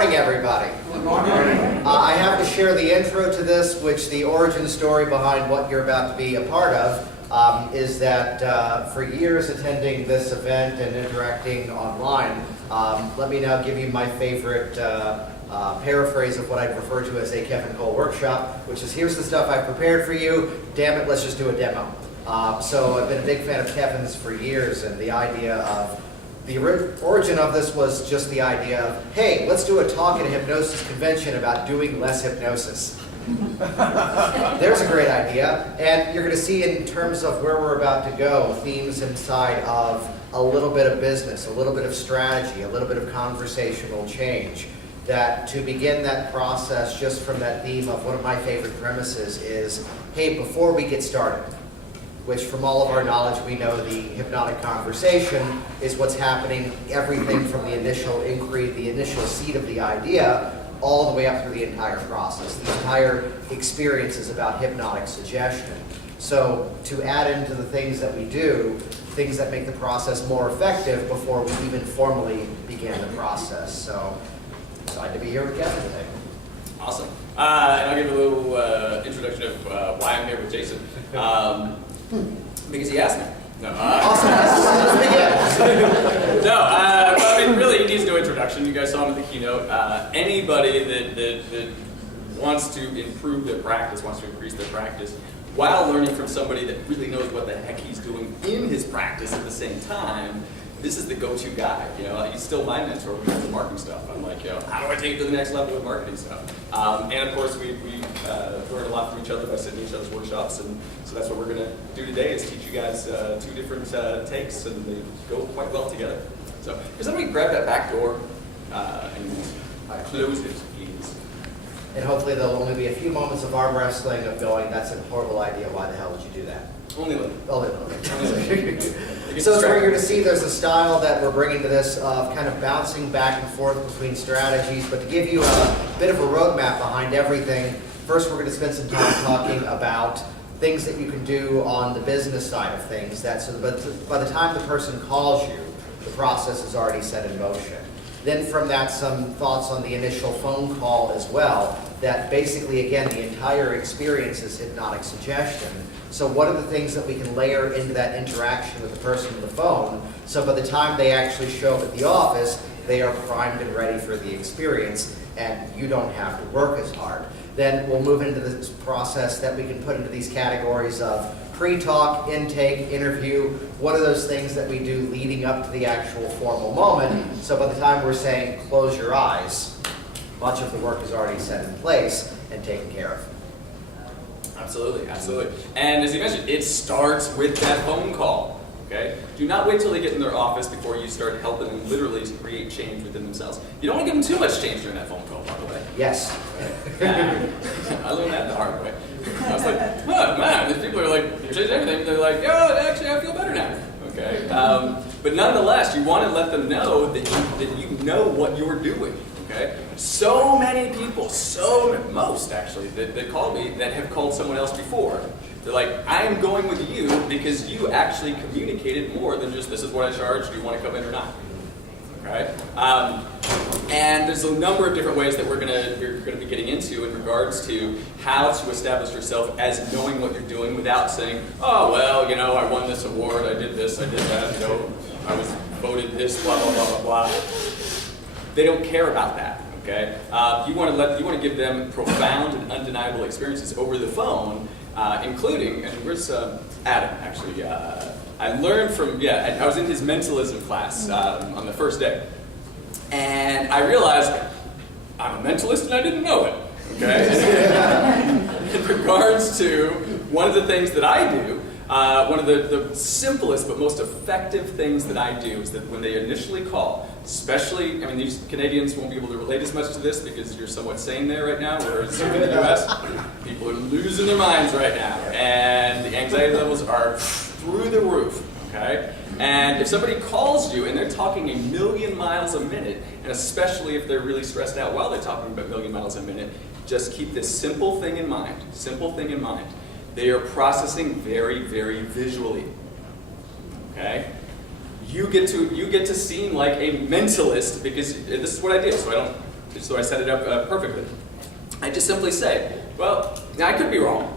morning, everybody. Good morning. I have to share the intro to this, which the origin story behind what you're about to be a part of is that for years attending this event and interacting online, let me now give you my favorite paraphrase of what I'd refer to as a Kevin Cole workshop, which is, here's the stuff I've prepared for you, damn it, let's just do a demo. So I've been a big fan of Kevin's for years, and the idea of the origin of this was just the idea of, hey, let's do a talk at a hypnosis convention about doing less hypnosis. There's a great idea, and you're going to see in terms of where we're about to go, themes inside of a little bit of business, a little bit of strategy, a little bit of conversational change. That to begin that process just from that theme of one of my favorite premises is, hey, before we get started, which from all of our knowledge we know the hypnotic conversation is what's happening, everything from the initial inquiry, the initial seed of the idea, all the way up through the entire process. The entire experience is about hypnotic suggestion. So to add into the things that we do, things that make the process more effective before we even formally begin the process. So excited to be here with Kevin today. Awesome. And I'll give a little introduction of why I'm here with Jason. Because he asked me. No. Awesome. Let's begin. No, well, I mean, really, he needs no introduction. You guys saw him in the keynote. Anybody that wants to improve their practice, wants to increase their practice, while learning from somebody that really knows what the heck he's doing in his practice at the same time, this is the go-to guy. You know, he's still my mentor when it comes to marketing stuff. I'm like, you know, how do I take it to the next level with marketing stuff? And of course, we learn a lot from each other by sitting in each other's workshops, and so that's what we're going to do today is teach you guys two different takes, and they go quite well together. So, can somebody grab that back door and close it, please? And hopefully there'll only be a few moments of arm wrestling of going, that's a horrible idea, why the hell would you do that? Only a little. Only a little. So as we're going to see, there's a style that we're bringing to this of kind of bouncing back and forth between strategies, but to give you a bit of a roadmap behind everything, first we're going to spend some time talking about things that you can do on the business side of things, that so that by the time the person calls you, the process is already set in motion. Then from that, some thoughts on the initial phone call as well, that basically, again, the entire experience is hypnotic suggestion. So what are the things that we can layer into that interaction with the person on the phone, so by the time they actually show up at the office, they are primed and ready for the experience, and you don't have to work as hard. Then we'll move into this process that we can put into these categories of pre-talk, intake, interview. What are those things that we do leading up to the actual formal moment? So by the time we're saying close your eyes, much of the work is already set in place and taken care of. Absolutely, absolutely. And as you mentioned, it starts with that phone call. Okay? Do not wait till they get in their office before you start helping them literally to create change within themselves. You don't want to give them too much change during that phone call, by the way. Yes. I learned that the hard way. I was like, oh man, these people are like, you change everything. They're like, oh, actually, I feel better now. Okay? But nonetheless, you want to let them know that you know what you're doing. Okay? So many people, most actually, that call me that have called someone else before. They're like, I am going with you because you actually communicated more than just this is what I charge, do you want to come in or not? Okay? And there's a number of different ways that we're gonna be getting into in regards to how to establish yourself as knowing what you're doing without saying, oh well, you know, I won this award, I did this, I did that, you know, I was voted this, blah blah blah blah blah. They don't care about that. Okay? You want to give them profound and undeniable experiences over the phone, including, and where's Adam actually? I learned from, I was in his mentalism class on the first day. And I realized I'm a mentalist and I didn't know it. Okay? In regards to one of the things that I do, one of the simplest but most effective things that I do is that when they initially call, especially, I mean, these Canadians won't be able to relate as much to this because you're somewhat sane there right now, whereas in the US, people are losing their minds right now, and the anxiety levels are through the roof, okay? And if somebody calls you and they're talking 1,000,000 miles a minute, and especially if they're really stressed out while they're talking about 1,000,000 miles a minute, just keep this simple thing in mind, They are processing very, very visually, okay? You get to seem like a mentalist because this is what I do, so I don't so I set it up perfectly. I just simply say, well, now I could be wrong.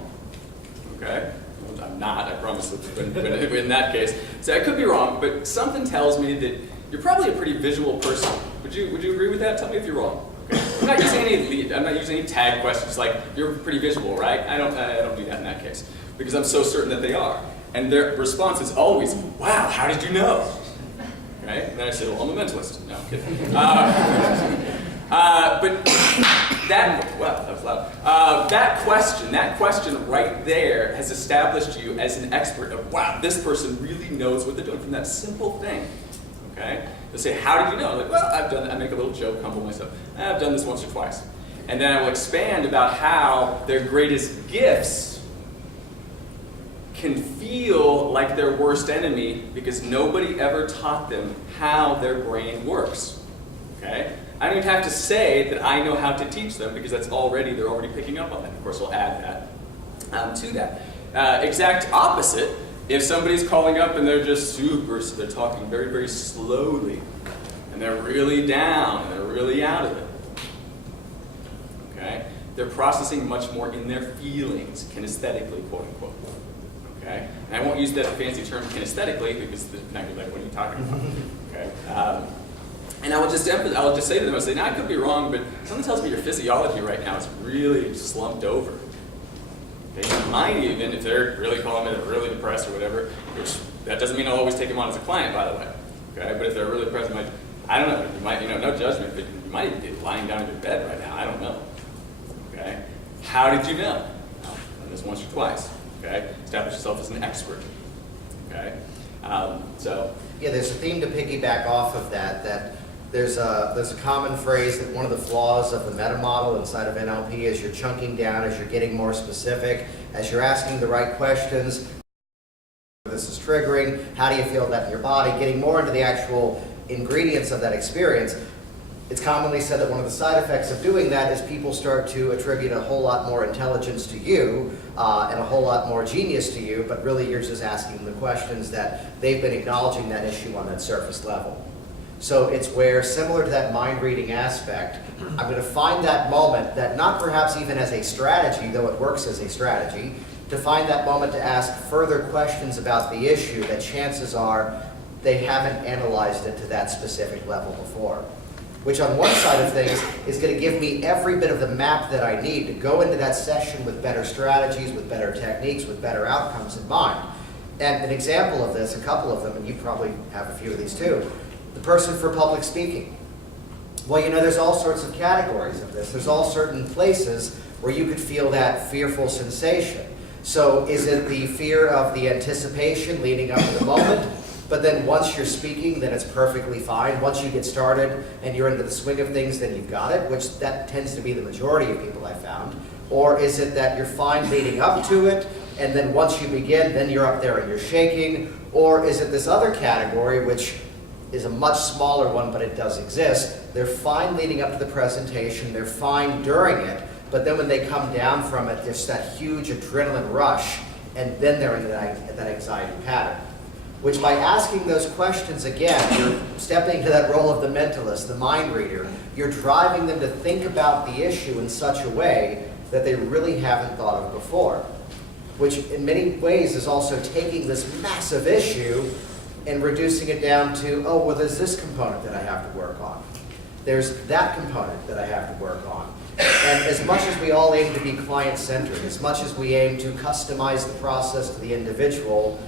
Okay? Well, I'm not, I promise, in that case. So I could be wrong, but something tells me that you're probably a pretty visual person. Would you agree with that? Tell me if you're wrong. Okay. I'm not using any tag questions like you're pretty visual, right? I don't do that in that case because I'm so certain that they are. And their response is always, "Wow, how did you know?" Okay. And then I say, "Well, I'm a mentalist." No, I'm kidding. But that was loud. That question right there has established you as an expert of, wow, this person really knows what they're doing from that simple thing. Okay? They'll say, how did you know? I'm like, well, I've done that. I make a little joke, humble myself. I've done this once or twice. And then I will expand about how their greatest gifts can feel like their worst enemy because nobody ever taught them how their brain works. Okay? I don't even have to say that I know how to teach them because they're already picking up on it. Of course, we'll add that to that. Exact opposite, if somebody's calling up and they're just they're talking very, very slowly, and they're really down, and they're really out of it. Okay? They're processing much more in their feelings, kinesthetically, quote unquote. Okay? And I won't use that fancy term kinesthetically because they're not gonna be like, what are you talking about? Okay? And I will just say to them, I'll say, now I could be wrong, but something tells me your physiology right now is really slumped over. They might even, if they're really calling me, they're really depressed or whatever, which that doesn't mean I'll always take them on as a client, by the way. Okay, but if they're really depressed, I don't know, you might, no judgment, but you might even be lying down in your bed right now. I don't know. Okay, how did you know? Well, I've done this once or twice. Okay, establish yourself as an expert. Okay, yeah, there's a theme to piggyback off of that. There's a common phrase that one of the flaws of the meta model inside of NLP is you're chunking down as you're getting more specific, as you're asking the right questions. This is triggering. How do you feel that in your body? Getting more into the actual ingredients of that experience. It's commonly said that one of the side effects of doing that is people start to attribute a whole lot more intelligence to you and a whole lot more genius to you, but really you're just asking the questions that they've been acknowledging that issue on that surface level. So it's where, similar to that mind-reading aspect, I'm going to find that moment that not perhaps even as a strategy, though it works as a strategy, to find that moment to ask further questions about the issue that chances are they haven't analyzed it to that specific level before. Which on one side of things is going to give me every bit of the map that I need to go into that session with better strategies, with better techniques, with better outcomes in mind. And an example of this, a couple of them, and you probably have a few of these too, the person for public speaking. Well, there's all sorts of categories of this. There's all certain places where you could feel that fearful sensation. So is it the fear of the anticipation leading up to the moment? But then once you're speaking, then it's perfectly fine. Once you get started and you're into the swing of things, then you've got it, which that tends to be the majority of people I found. Or is it that you're fine leading up to it, and then once you begin, then you're up there and you're shaking? Or is it this other category, which is a much smaller one, but it does exist. They're fine leading up to the presentation, they're fine during it, but then when they come down from it, there's that huge adrenaline rush, and then they're in that anxiety pattern. Which by asking those questions again, you're stepping into that role of the mentalist, the mind reader. You're driving them to think about the issue in such a way that they really haven't thought of before. Which in many ways is also taking this massive issue and reducing it down to, oh, well, there's this component that I have to work on. There's that component that I have to work on. And as much as we all aim to be client-centered, as much as we aim to customize the process to the individual,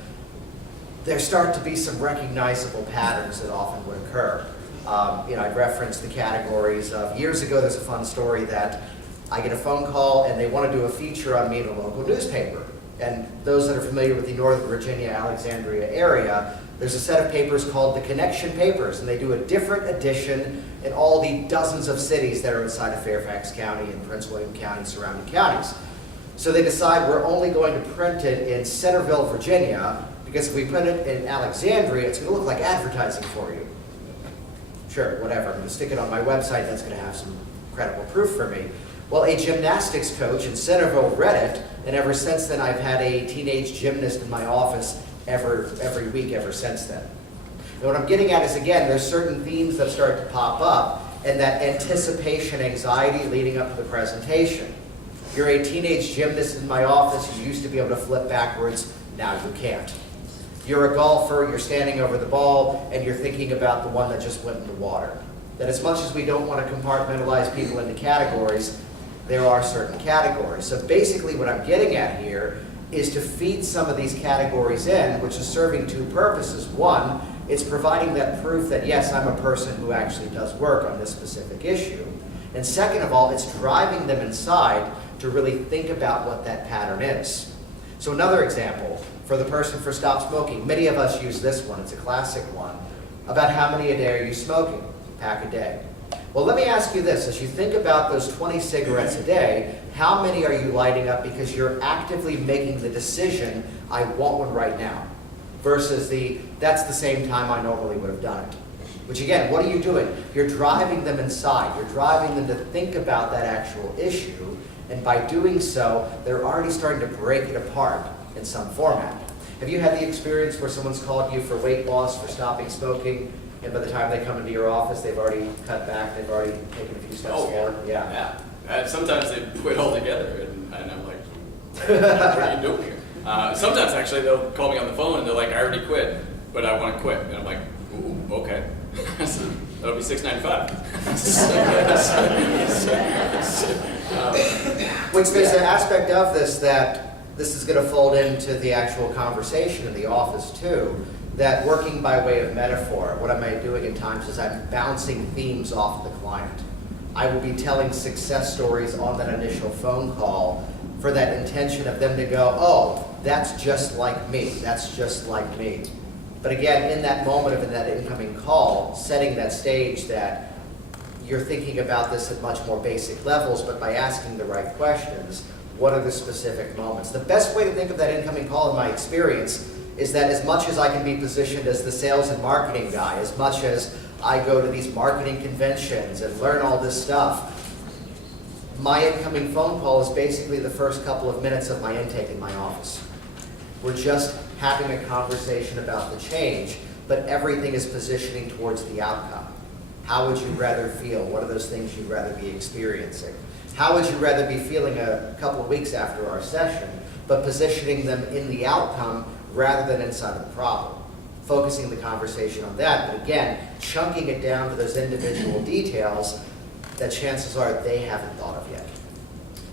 there start to be some recognizable patterns that often would occur. I've referenced the categories of, years ago there's a fun story that I get a phone call and they want to do a feature on me in a local newspaper. And those that are familiar with the Northern Virginia, Alexandria area, there's a set of papers called the Connection Papers, and they do a different edition in all the dozens of cities that are inside of Fairfax County and Prince William County and surrounding counties. So they decide we're only going to print it in Centerville, Virginia, because if we print it in Alexandria, it's going to look like advertising for you. Sure, whatever, I'm going to stick it on my website, that's going to have some credible proof for me. Well, a gymnastics coach in Centerville read it, and ever since then I've had a teenage gymnast in my office every week ever since then. And what I'm getting at is, again, there's certain themes that start to pop up, and that anticipation anxiety leading up to the presentation. You're a teenage gymnast in my office. You used to be able to flip backwards. Now you can't. You're a golfer. You're standing over the ball, and you're thinking about the one that just went in the water. That as much as we don't want to compartmentalize people into categories, there are certain categories. So basically what I'm getting at here is to feed some of these categories in, which is serving two purposes. One, it's providing that proof that, yes, I'm a person who actually does work on this specific issue. And second of all, it's driving them inside to really think about what that pattern is. So another example, for the person for stop smoking, many of us use this one, it's a classic one, about how many a day are you smoking? Pack a day. Well, let me ask you this, as you think about those 20 cigarettes a day, how many are you lighting up because you're actively making the decision, I want one right now, versus that's the same time I normally would have done it. Which again, what are you doing? You're driving them inside. You're driving them to think about that actual issue, and by doing so, they're already starting to break it apart in some format. Have you had the experience where someone's called you for weight loss, for stopping smoking, and by the time they come into your office, they've already cut back, they've already taken a few steps forward? Yeah. Sometimes they quit altogether, and I'm like, what are you doing here? Sometimes actually they'll call me on the phone and they're like, I already quit, but I want to quit. And I'm like, ooh, okay. That'll be $6.95. Which there's an aspect of this that this is going to fold into the actual conversation in the office too. That working by way of metaphor, what am I doing at times is I'm bouncing themes off the client. I will be telling success stories on that initial phone call for that intention of them to go, oh, that's just like me, that's just like me. But again, in that moment of in that incoming call, setting that stage that you're thinking about this at much more basic levels, but by asking the right questions, what are the specific moments? The best way to think of that incoming call in my experience is that as much as I can be positioned as the sales and marketing guy, as much as I go to these marketing conventions and learn all this stuff, my incoming phone call is basically the first couple of minutes of my intake in my office. We're just having a conversation about the change, but everything is positioning towards the outcome. How would you rather feel? What are those things you'd rather be experiencing? How would you rather be feeling a couple of weeks after our session, but positioning them in the outcome rather than inside of the problem? Focusing the conversation on that, but again, chunking it down to those individual details that chances are they haven't thought of yet.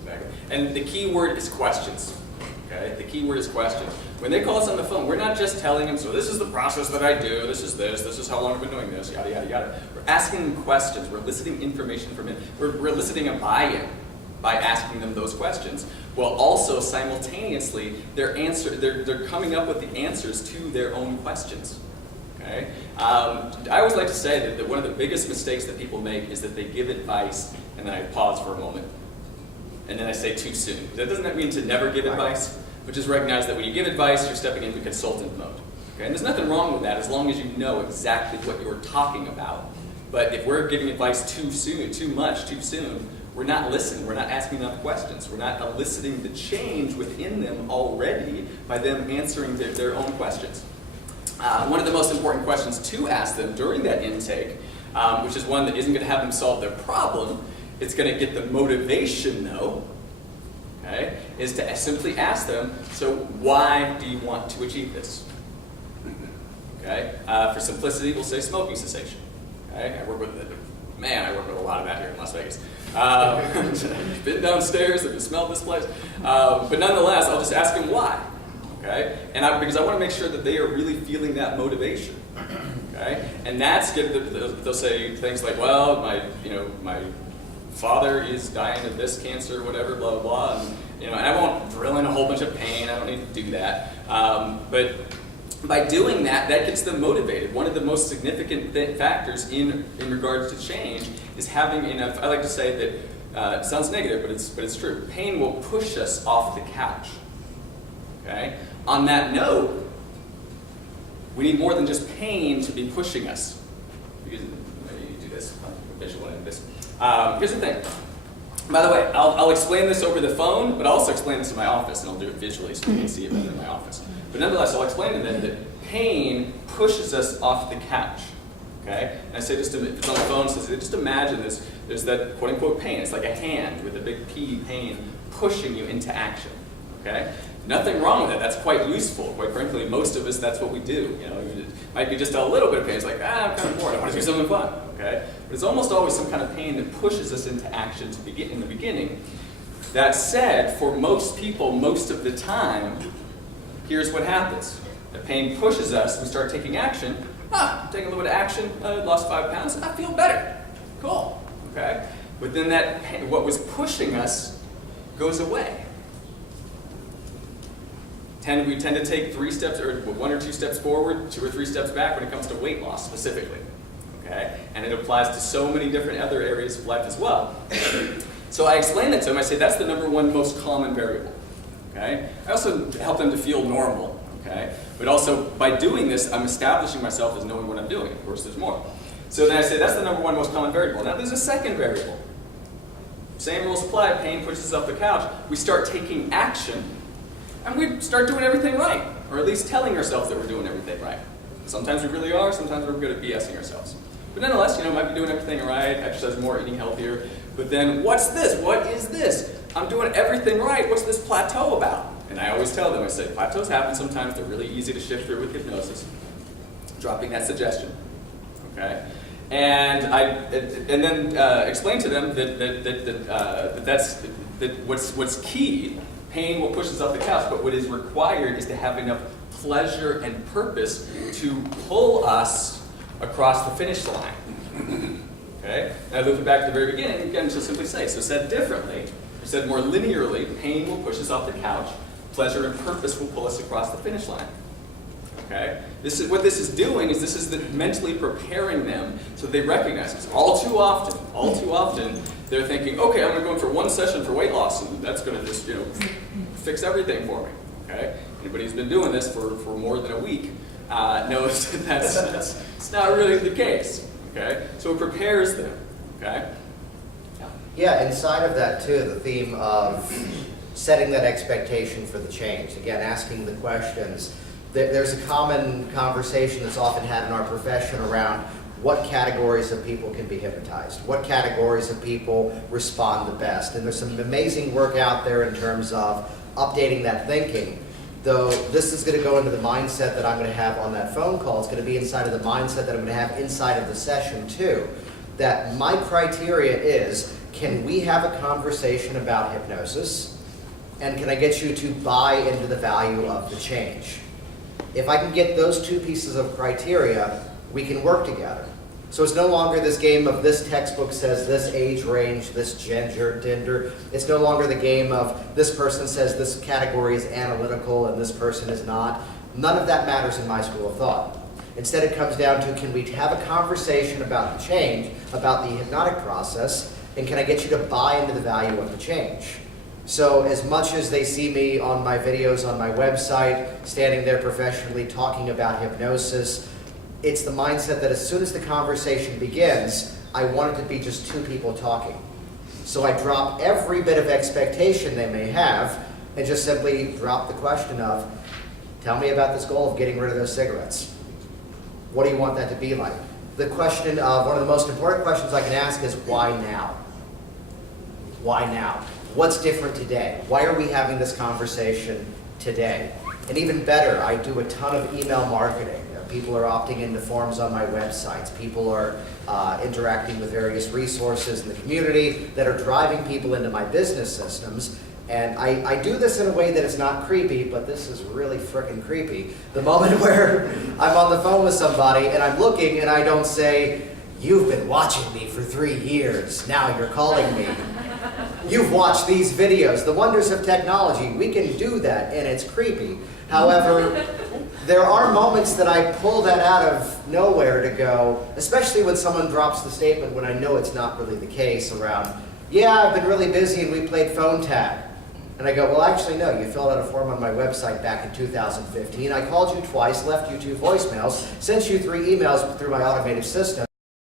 Okay. And the key word is questions. Okay? The key word is questions. When they call us on the phone, we're not just telling them, so this is the process that I do, this is how long I've been doing this, yada, yada, yada. We're asking them questions. We're eliciting information from them. We're eliciting a buy-in by asking them those questions, while also simultaneously they're coming up with the answers to their own questions. Okay? I always like to say that one of the biggest mistakes that people make is that they give advice and then I pause for a moment and then I say too soon. That doesn't mean to never give advice, but just recognize that when you give advice, you're stepping into consultant mode. Okay? And there's nothing wrong with that as long as you know exactly what you're talking about. But if we're giving advice too soon, too much, too soon, we're not listening. We're not asking enough questions. We're not eliciting the change within them already by them answering their own questions. One of the most important questions to ask them during that intake, which is one that isn't going to have them solve their problem, it's going to get the motivation though, okay, is to simply ask them, so why do you want to achieve this? Okay? For simplicity, we'll say smoking cessation. Okay? I work with a lot of that here in Las Vegas. Been downstairs, I've smelled this place. But nonetheless, I'll just ask them why. Okay? And because I want to make sure that they are really feeling that motivation. Okay? And that's good. They'll say things like, well, my father is dying of this cancer, whatever, blah, blah, blah. And I won't drill in a whole bunch of pain. I don't need to do that. But by doing that, that gets them motivated. One of the most significant factors in regards to change is having enough. I like to say that it sounds negative, but it's true. Pain will push us off the couch. Okay. On that note, we need more than just pain to be pushing us. Because you do this, visual and this. Here's the thing. By the way, I'll explain this over the phone, but I'll also explain this in my office, and I'll do it visually so you can see it better in my office. But nonetheless, I'll explain to them that pain pushes us off the couch. Okay? And I say if it's on the phone, so just imagine this. There's that quote unquote pain. It's like a hand with a big P, pain, pushing you into action. Okay? Nothing wrong with it. That's quite useful. Quite frankly, most of us, that's what we do. You know, it might be just a little bit of pain. It's like, I'm kind of bored. I want to do something fun. Okay? But it's almost always some kind of pain that pushes us into action to begin in the beginning. That said, for most people, most of the time, here's what happens. The pain pushes us. We start taking action. I'm taking a little bit of action. Lost 5 pounds. I feel better. Cool. Okay? But then that pain, what was pushing us goes away. We tend to take 3 steps, or 1 or 2 steps forward, 2 or 3 steps back when it comes to weight loss specifically. Okay? And it applies to so many different other areas of life as well. So I explain that to them. I say that's the #1 most common variable. Okay? I also help them to feel normal. Okay? But also, by doing this, I'm establishing myself as knowing what I'm doing. Of course, there's more. So then I say that's the #1 most common variable. Now there's a second variable. Same rules apply. Pain pushes us off the couch. We start taking action, and we start doing everything right, or at least telling ourselves that we're doing everything right. Sometimes we really are. Sometimes we're good at BSing ourselves. But nonetheless, might be doing everything right, exercise more, eating healthier. But then, what's this? What is this? I'm doing everything right. What's this plateau about? And I always tell them, I say, plateaus happen sometimes. They're really easy to shift through with hypnosis. Dropping that suggestion. Okay? And then explain to them that what's key. Pain will push us off the couch, but what is required is to have enough pleasure and purpose to pull us across the finish line. Okay? Now looking back to the very beginning, again, she'll simply say, so said differently, or said more linearly, pain will push us off the couch, pleasure and purpose will pull us across the finish line. Okay? What this is doing is this is mentally preparing them so they recognize this. All too often, they're thinking, okay, I'm going to go in for 1 session for weight loss, and that's going to just, fix everything for me. Okay? Anybody who's been doing this for more than a week knows that that's not really the case. Okay? So it prepares them. Okay? Yeah, inside of that too, the theme of setting that expectation for the change. Again, asking the questions. There's a common conversation that's often had in our profession around what categories of people can be hypnotized, what categories of people respond the best. And there's some amazing work out there in terms of updating that thinking. Though this is going to go into the mindset that I'm going to have on that phone call. It's going to be inside of the mindset that I'm going to have inside of the session too. That my criteria is, can we have a conversation about hypnosis? And can I get you to buy into the value of the change? If I can get those 2 pieces of criteria, we can work together. So it's no longer this game of this textbook says this age range, this gender. It's no longer the game of this person says this category is analytical and this person is not. None of that matters in my school of thought. Instead, it comes down to, can we have a conversation about the change, about the hypnotic process, and can I get you to buy into the value of the change? So as much as they see me on my videos on my website, standing there professionally talking about hypnosis, it's the mindset that as soon as the conversation begins, I want it to be just 2 people talking. So I drop every bit of expectation they may have and just simply drop the question of, tell me about this goal of getting rid of those cigarettes. What do you want that to be like? The question of, one of the most important questions I can ask is, why now? Why now? What's different today? Why are we having this conversation today? And even better, I do a ton of email marketing. People are opting into forums on my websites. People are interacting with various resources in the community that are driving people into my business systems. And I do this in a way that is not creepy, but this is really frickin' creepy. The moment where I'm on the phone with somebody and I'm looking and I don't say, you've been watching me for 3 years, now you're calling me. You've watched these videos, the wonders of technology. We can do that, and it's creepy. However, there are moments that I pull that out of nowhere to go, especially when someone drops the statement when I know it's not really the case around, yeah, I've been really busy and we played phone tag. And I go, well, actually, no, you filled out a form on my website back in 2015. I called you twice, left you 2 voicemails, sent you 3 emails through my automated system,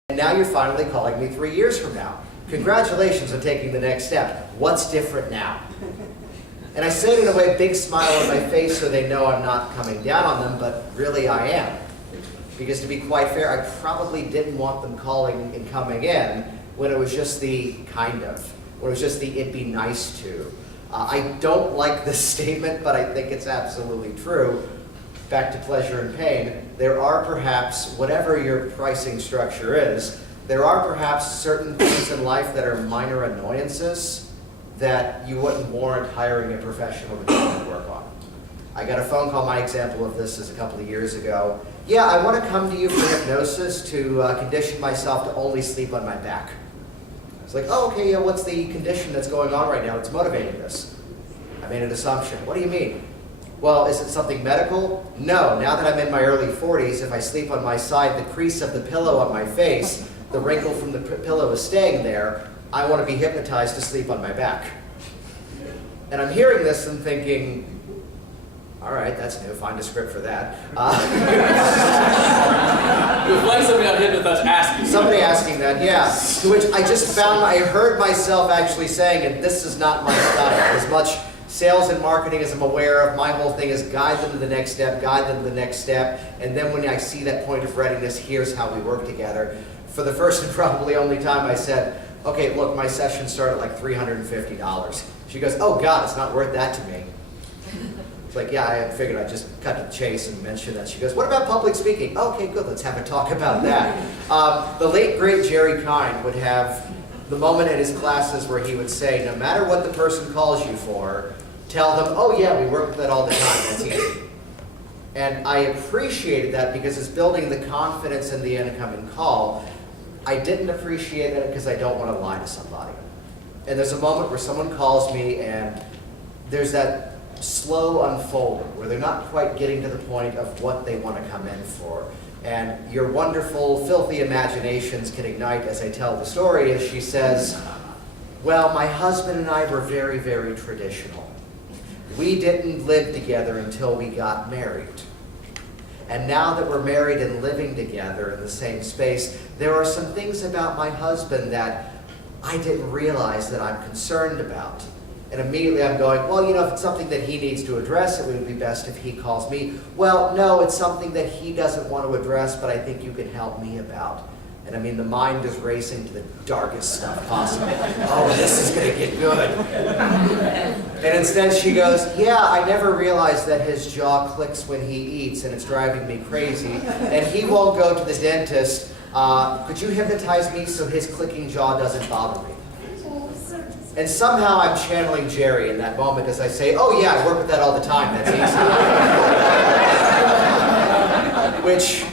and now you're finally calling me 3 years from now. Congratulations on taking the next step. What's different now? And I say it in a way, big smile on my face so they know I'm not coming down on them, but really I am. Because to be quite fair, I probably didn't want them calling and coming in when it was just the kind of, when it was just the it'd be nice to. I don't like this statement, but I think it's absolutely true. Back to pleasure and pain, there are perhaps, whatever your pricing structure is, there are perhaps certain things in life that are minor annoyances that you wouldn't warrant hiring a professional to come and work on. I got a phone call, my example of this is a couple of years ago. Yeah, I want to come to you for hypnosis to condition myself to only sleep on my back. I was like, oh, okay, yeah, what's the condition that's going on right now that's motivating this? I made an assumption. What do you mean? Well, is it something medical? No, now that I'm in my early 40s, if I sleep on my side, the crease of the pillow on my face, the wrinkle from the pillow is staying there. I want to be hypnotized to sleep on my back. And I'm hearing this and thinking, all right, that's new. Find a script for that. You'll find somebody on HypnoThoughts asking. Somebody asking that, yeah. To which I just found, I heard myself actually saying, and this is not my style. As much sales and marketing as I'm aware of, my whole thing is guide them to the next step, guide them to the next step, and then when I see that point of readiness, here's how we work together. For the first and probably only time I said, okay, look, my session started at like $350. She goes, oh God, it's not worth that to me. It's like, yeah, I figured I'd just cut to the chase and mention that. She goes, what about public speaking? Okay, good, let's have a talk about that. The late, great Jerry Kind would have the moment in his classes where he would say, no matter what the person calls you for, tell them, oh yeah, we work with that all the time, that's easy. And I appreciated that because it's building the confidence in the incoming call. I didn't appreciate it because I don't want to lie to somebody. And there's a moment where someone calls me and there's that slow unfolding where they're not quite getting to the point of what they want to come in for. And your wonderful, filthy imaginations can ignite as I tell the story as she says, well, my husband and I were very, very traditional. We didn't live together until we got married. And now that we're married and living together in the same space, there are some things about my husband that I didn't realize that I'm concerned about. And immediately I'm going, well, you know, if it's something that he needs to address, it would be best if he calls me. Well, no, it's something that he doesn't want to address, but I think you can help me about. And I mean, the mind is racing to the darkest stuff possible. Oh, this is going to get good. And instead she goes, yeah, I never realized that his jaw clicks when he eats, and it's driving me crazy. And he won't go to the dentist. Could you hypnotize me so his clicking jaw doesn't bother me? And somehow I'm channeling Jerry in that moment as I say, oh yeah, I work with that all the time, that's easy. Which,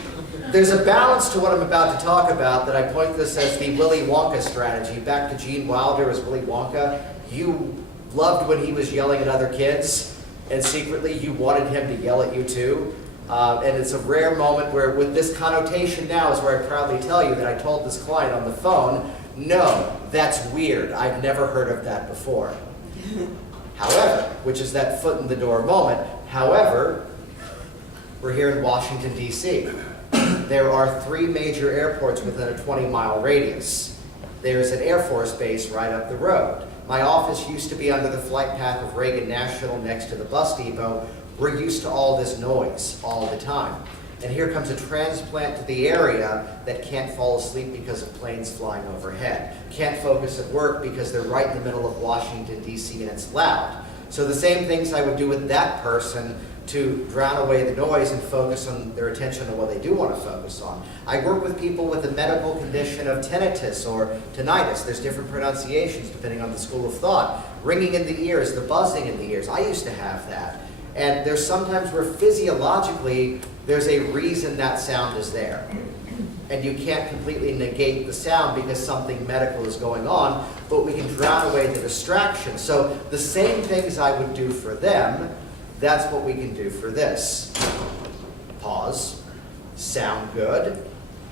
there's a balance to what I'm about to talk about that I point this as the Willy Wonka strategy. Back to Gene Wilder as Willy Wonka. You loved when he was yelling at other kids, and secretly you wanted him to yell at you too. And it's a rare moment where, with this connotation now, is where I proudly tell you that I told this client on the phone, no, that's weird. I've never heard of that before. However, which is that foot in the door moment. However, we're here in Washington, D.C. There are 3 major airports within a 20-mile radius. There's an Air Force base right up the road. My office used to be under the flight path of Reagan National next to the bus depot. We're used to all this noise all the time. And here comes a transplant to the area that can't fall asleep because of planes flying overhead. Can't focus at work because they're right in the middle of Washington, D.C. and it's loud. So the same things I would do with that person to drown away the noise and focus on their attention on what they do want to focus on. I work with people with a medical condition of tinnitus or tinnitus. There's different pronunciations depending on the school of thought. Ringing in the ears, the buzzing in the ears. I used to have that. And there's sometimes where physiologically there's a reason that sound is there. And you can't completely negate the sound because something medical is going on, but we can drown away the distraction. So the same things I would do for them, that's what we can do for this. Pause. Sound good.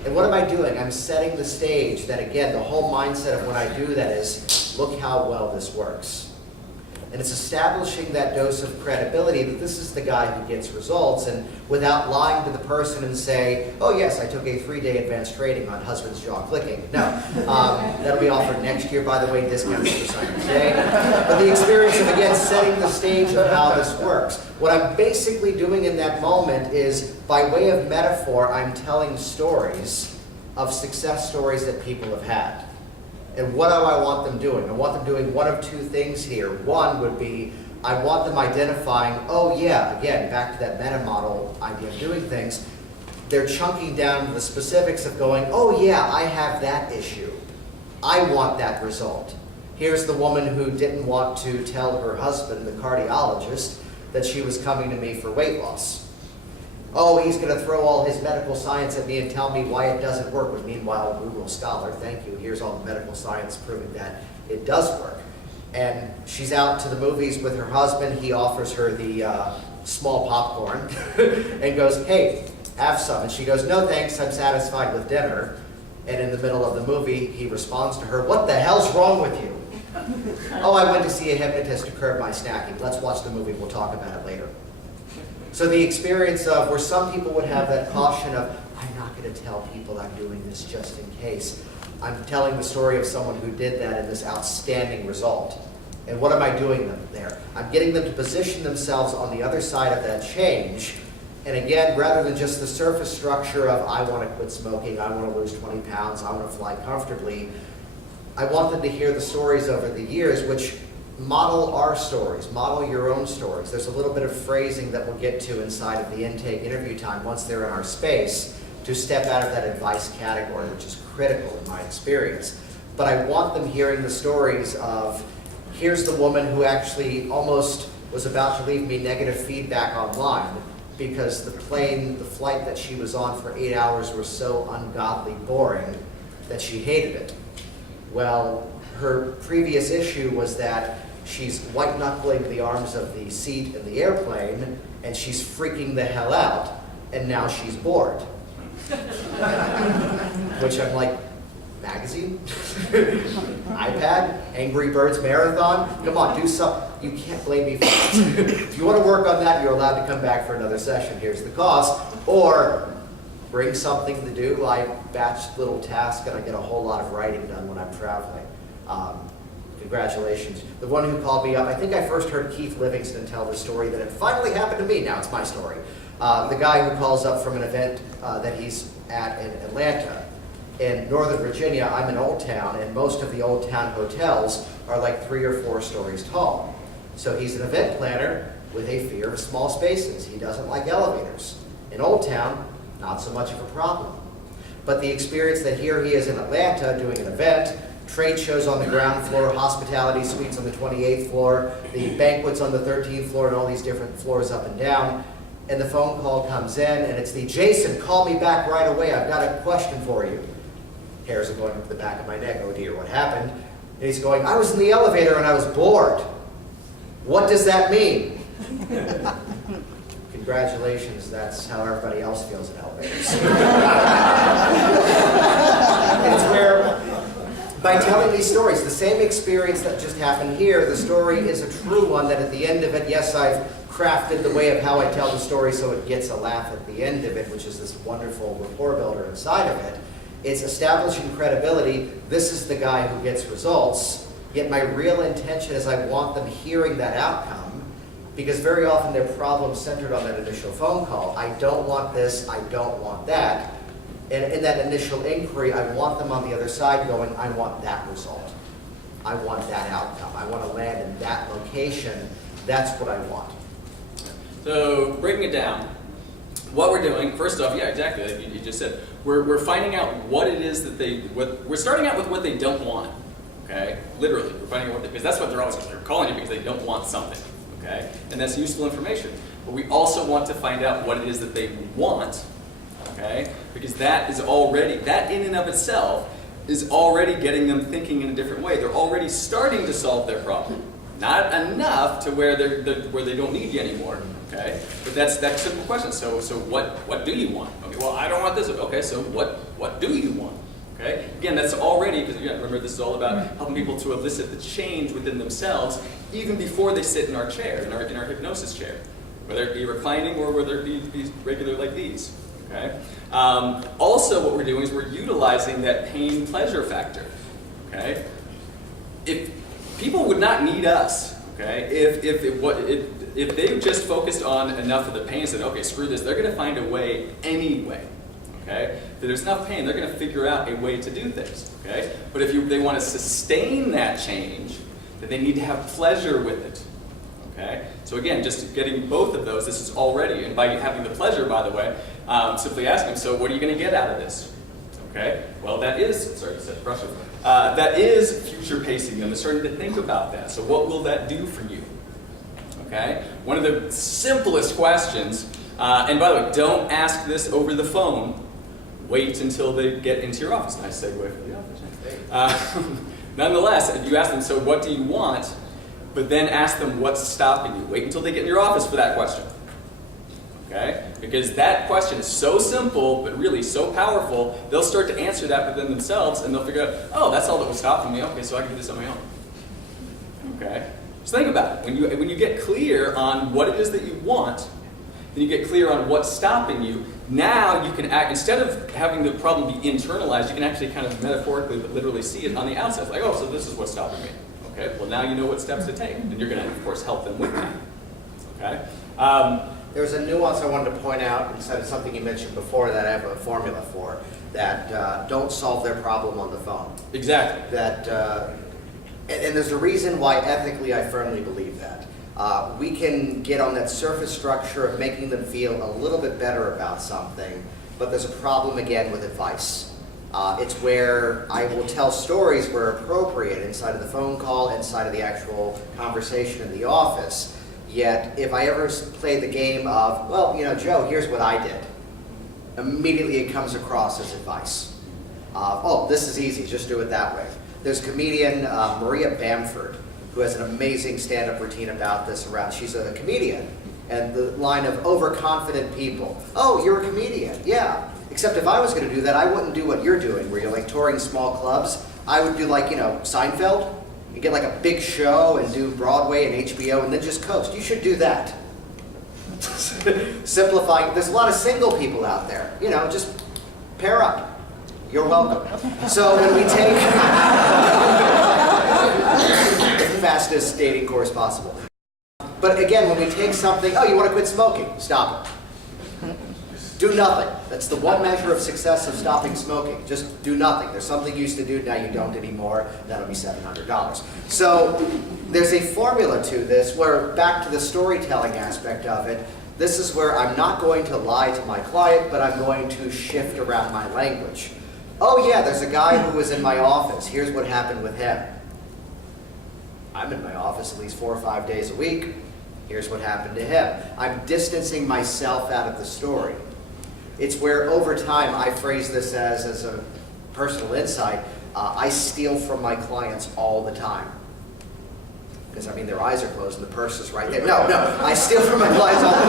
And what am I doing? I'm setting the stage that, again, the whole mindset of when I do that is, look how well this works. And it's establishing that dose of credibility that this is the guy who gets results, and without lying to the person and say, oh yes, I took a 3-day advanced training on husband's jaw clicking. No, that'll be offered next year, by the way, discounts for signing today. But the experience of, again, setting the stage of how this works. What I'm basically doing in that moment is, by way of metaphor, I'm telling stories of success stories that people have had. And what do I want them doing? I want them doing one of two things here. One would be, I want them identifying, oh yeah, again, back to that meta model idea of doing things, they're chunking down to the specifics of going, oh yeah, I have that issue. I want that result. Here's the woman who didn't want to tell her husband, the cardiologist, that she was coming to me for weight loss. Oh, he's going to throw all his medical science at me and tell me why it doesn't work. But meanwhile, Google Scholar, thank you, here's all the medical science proving that it does work. And she's out to the movies with her husband. He offers her the small popcorn and goes, hey, have some. And she goes, no thanks, I'm satisfied with dinner. And in the middle of the movie, he responds to her, what the hell's wrong with you? Oh, I went to see a hypnotist to curb my snacking. Let's watch the movie, we'll talk about it later. So the experience of where some people would have that caution of, I'm not going to tell people I'm doing this just in case. I'm telling the story of someone who did that in this outstanding result. And what am I doing them there? I'm getting them to position themselves on the other side of that change. And again, rather than just the surface structure of, I want to quit smoking, I want to lose 20 pounds, I want to fly comfortably, I want them to hear the stories over the years, which model our stories, model your own stories. There's a little bit of phrasing that we'll get to inside of the intake interview time once they're in our space to step out of that advice category, which is critical in my experience. But I want them hearing the stories of, here's the woman who actually almost was about to leave me negative feedback online because the flight that she was on for 8 hours was so ungodly boring that she hated it. Well, her previous issue was that she's white-knuckling the arms of the seat in the airplane, and she's freaking the hell out, and now she's bored. Which I'm like, magazine? iPad? Angry Birds Marathon? Come on, do something. You can't blame me for that. If you want to work on that, you're allowed to come back for another session. Here's the cost. Or bring something to do. I batch little tasks, and I get a whole lot of writing done when I'm traveling. Congratulations. The one who called me up, I think I first heard Keith Livingston tell the story that it finally happened to me. Now it's my story. The guy who calls up from an event that he's at in Atlanta. In Northern Virginia, I'm in Old Town, and most of the Old Town hotels are like 3 or 4 stories tall. So he's an event planner with a fear of small spaces. He doesn't like elevators. In Old Town, not so much of a problem. But the experience that here he is in Atlanta doing an event, trade shows on the ground floor, hospitality suites on the 28th floor, the banquets on the 13th floor, and all these different floors up and down. And the phone call comes in, and it's the, Jason, call me back right away. I've got a question for you. Hairs are going up the back of my neck. Oh dear, what happened? And he's going, I was in the elevator and I was bored. What does that mean? Congratulations, that's how everybody else feels in elevators. And it's where, by telling these stories, the same experience that just happened here, the story is a true one that at the end of it, yes, I've crafted the way of how I tell the story so it gets a laugh at the end of it, which is this wonderful rapport builder inside of it. It's establishing credibility. This is the guy who gets results. Yet my real intention is I want them hearing that outcome, because very often they're problems centered on that initial phone call. I don't want this, I don't want that. And in that initial inquiry, I want them on the other side going, I want that result. I want that outcome. I want to land in that location. That's what I want. So breaking it down, what we're doing, first off, yeah, exactly, like you just said, we're finding out what it is that we're starting out with what they don't want, okay? Literally, we're finding out because that's what they're calling you because they don't want something, okay? And that's useful information. But we also want to find out what it is that they want, okay? Because that is already, that in and of itself is already getting them thinking in a different way. They're already starting to solve their problem. Not enough to where they don't need you anymore. Okay, but that's that simple question. So what do you want? Okay, well I don't want this. Okay, so what do you want? Okay? Again, that's already, because again, remember this is all about helping people to elicit the change within themselves even before they sit in our chair, in our hypnosis chair. Whether it be reclining or whether it be regular like these. Okay? Also what we're doing is we're utilizing that pain-pleasure factor. Okay? If people would not need us, okay, if they just focused on enough of the pain and said, okay, screw this, they're going to find a way anyway. Okay? If there's enough pain, they're going to figure out a way to do things. Okay? But if they want to sustain that change, then they need to have pleasure with it. Okay? So again, just getting both of those, this is already, and by having the pleasure, by the way, simply ask them, so what are you going to get out of this? Okay? Well, that is, sorry to set the pressure, that is future pacing them, is starting to think about that. So what will that do for you? Okay? One of the simplest questions, and by the way, don't ask this over the phone. Wait until they get into your office. Nice segue for the office. Nonetheless, if you ask them, so what do you want? But then ask them what's stopping you. Wait until they get in your office for that question. Okay? Because that question is so simple, but really so powerful, they'll start to answer that within themselves, and they'll figure out, oh, that's all that was stopping me. Okay, so I can do this on my own. Okay? So think about it. When you get clear on what it is that you want, then you get clear on what's stopping you. Now you can act, instead of having the problem be internalized, you can actually kind of metaphorically but literally see it on the outside. It's like, oh, so this is what's stopping me. Okay, well now you know what steps to take, and you're going to, of course, help them with that. Okay? There's a nuance I wanted to point out instead of something you mentioned before that I have a formula for, that don't solve their problem on the phone. Exactly. That, and there's a reason why ethically I firmly believe that. We can get on that surface structure of making them feel a little bit better about something, but there's a problem again with advice. It's where I will tell stories where appropriate inside of the phone call, inside of the actual conversation in the office. Yet, if I ever play the game of, well, you know, Joe, here's what I did, immediately it comes across as advice. Oh, this is easy, just do it that way. There's a comedian, Maria Bamford, who has an amazing stand-up routine about this around. She's a comedian, and the line of overconfident people. Oh, you're a comedian, yeah. Except if I was going to do that, I wouldn't do what you're doing, where you're like touring small clubs. I would do like, you know, Seinfeld. You get like a big show and do Broadway and HBO and then just coast. You should do that. Simplifying. There's a lot of single people out there. You know, just pair up. You're welcome. So when we take the fastest dating course possible. But again, when we take something, oh, you want to quit smoking? Stop it. Do nothing. That's the one measure of success of stopping smoking. Just do nothing. There's something you used to do, now you don't anymore. That'll be $700. So there's a formula to this where, back to the storytelling aspect of it, this is where I'm not going to lie to my client, but I'm going to shift around my language. Oh yeah, there's a guy who was in my office. Here's what happened with him. I'm in my office at least 4 or 5 days a week. Here's what happened to him. I'm distancing myself out of the story. It's where over time I phrase this as a personal insight. I steal from my clients all the time. Because I mean their eyes are closed and the purse is right there. No, I steal from my clients all the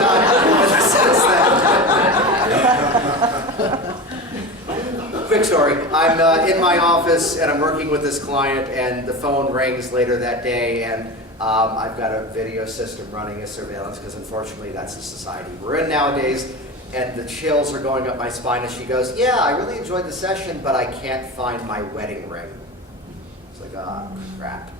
time. Quick story. I'm in my office and I'm working with this client and the phone rings later that day and I've got a video system running as surveillance because unfortunately that's the society we're in nowadays. And the chills are going up my spine as she goes, yeah, I really enjoyed the session, but I can't find my wedding ring. It's like, ah, crap.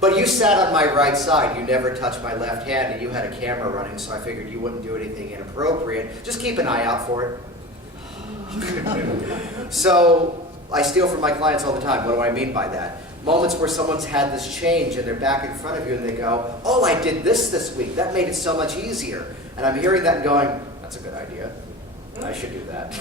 But you sat on my right side. You never touched my left hand, and you had a camera running, so I figured you wouldn't do anything inappropriate. Just keep an eye out for it. So I steal from my clients all the time. What do I mean by that? Moments where someone's had this change, and they're back in front of you, and they go, oh, I did this week. That made it so much easier. And I'm hearing that and going, that's a good idea. I should do that.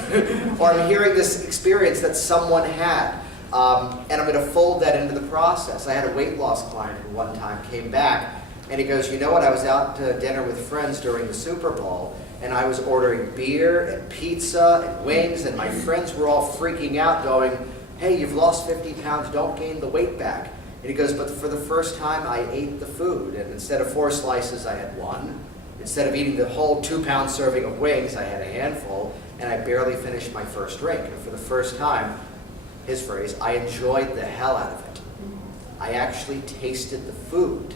Or I'm hearing this experience that someone had, and I'm going to fold that into the process. I had a weight loss client who one time came back, and he goes, you know what, I was out to dinner with friends during the Super Bowl, and I was ordering beer and pizza and wings, and my friends were all freaking out going, hey, you've lost 50 pounds, don't gain the weight back. And he goes, but for the first time I ate the food, and instead of 4 slices, I had 1. Instead of eating the whole 2-pound serving of wings, I had a handful, and I barely finished my first drink. And for the first time, his phrase, I enjoyed the hell out of it. I actually tasted the food.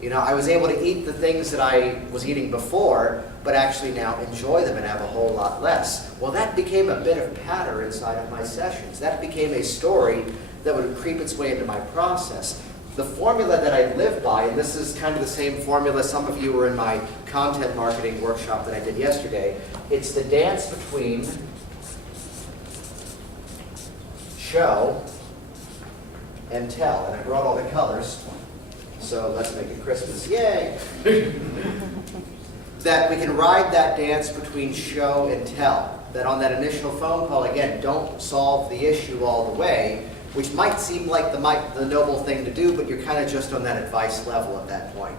You know, I was able to eat the things that I was eating before, but actually now enjoy them and have a whole lot less. Well, that became a bit of pattern inside of my sessions. That became a story that would creep its way into my process. The formula that I live by, and this is kind of the same formula, some of you were in my content marketing workshop that I did yesterday, it's the dance between show and tell. And I brought all the colors, so let's make it Christmas. Yay! That we can ride that dance between show and tell. That on that initial phone call, again, don't solve the issue all the way, which might seem like the noble thing to do, but you're kind of just on that advice level at that point.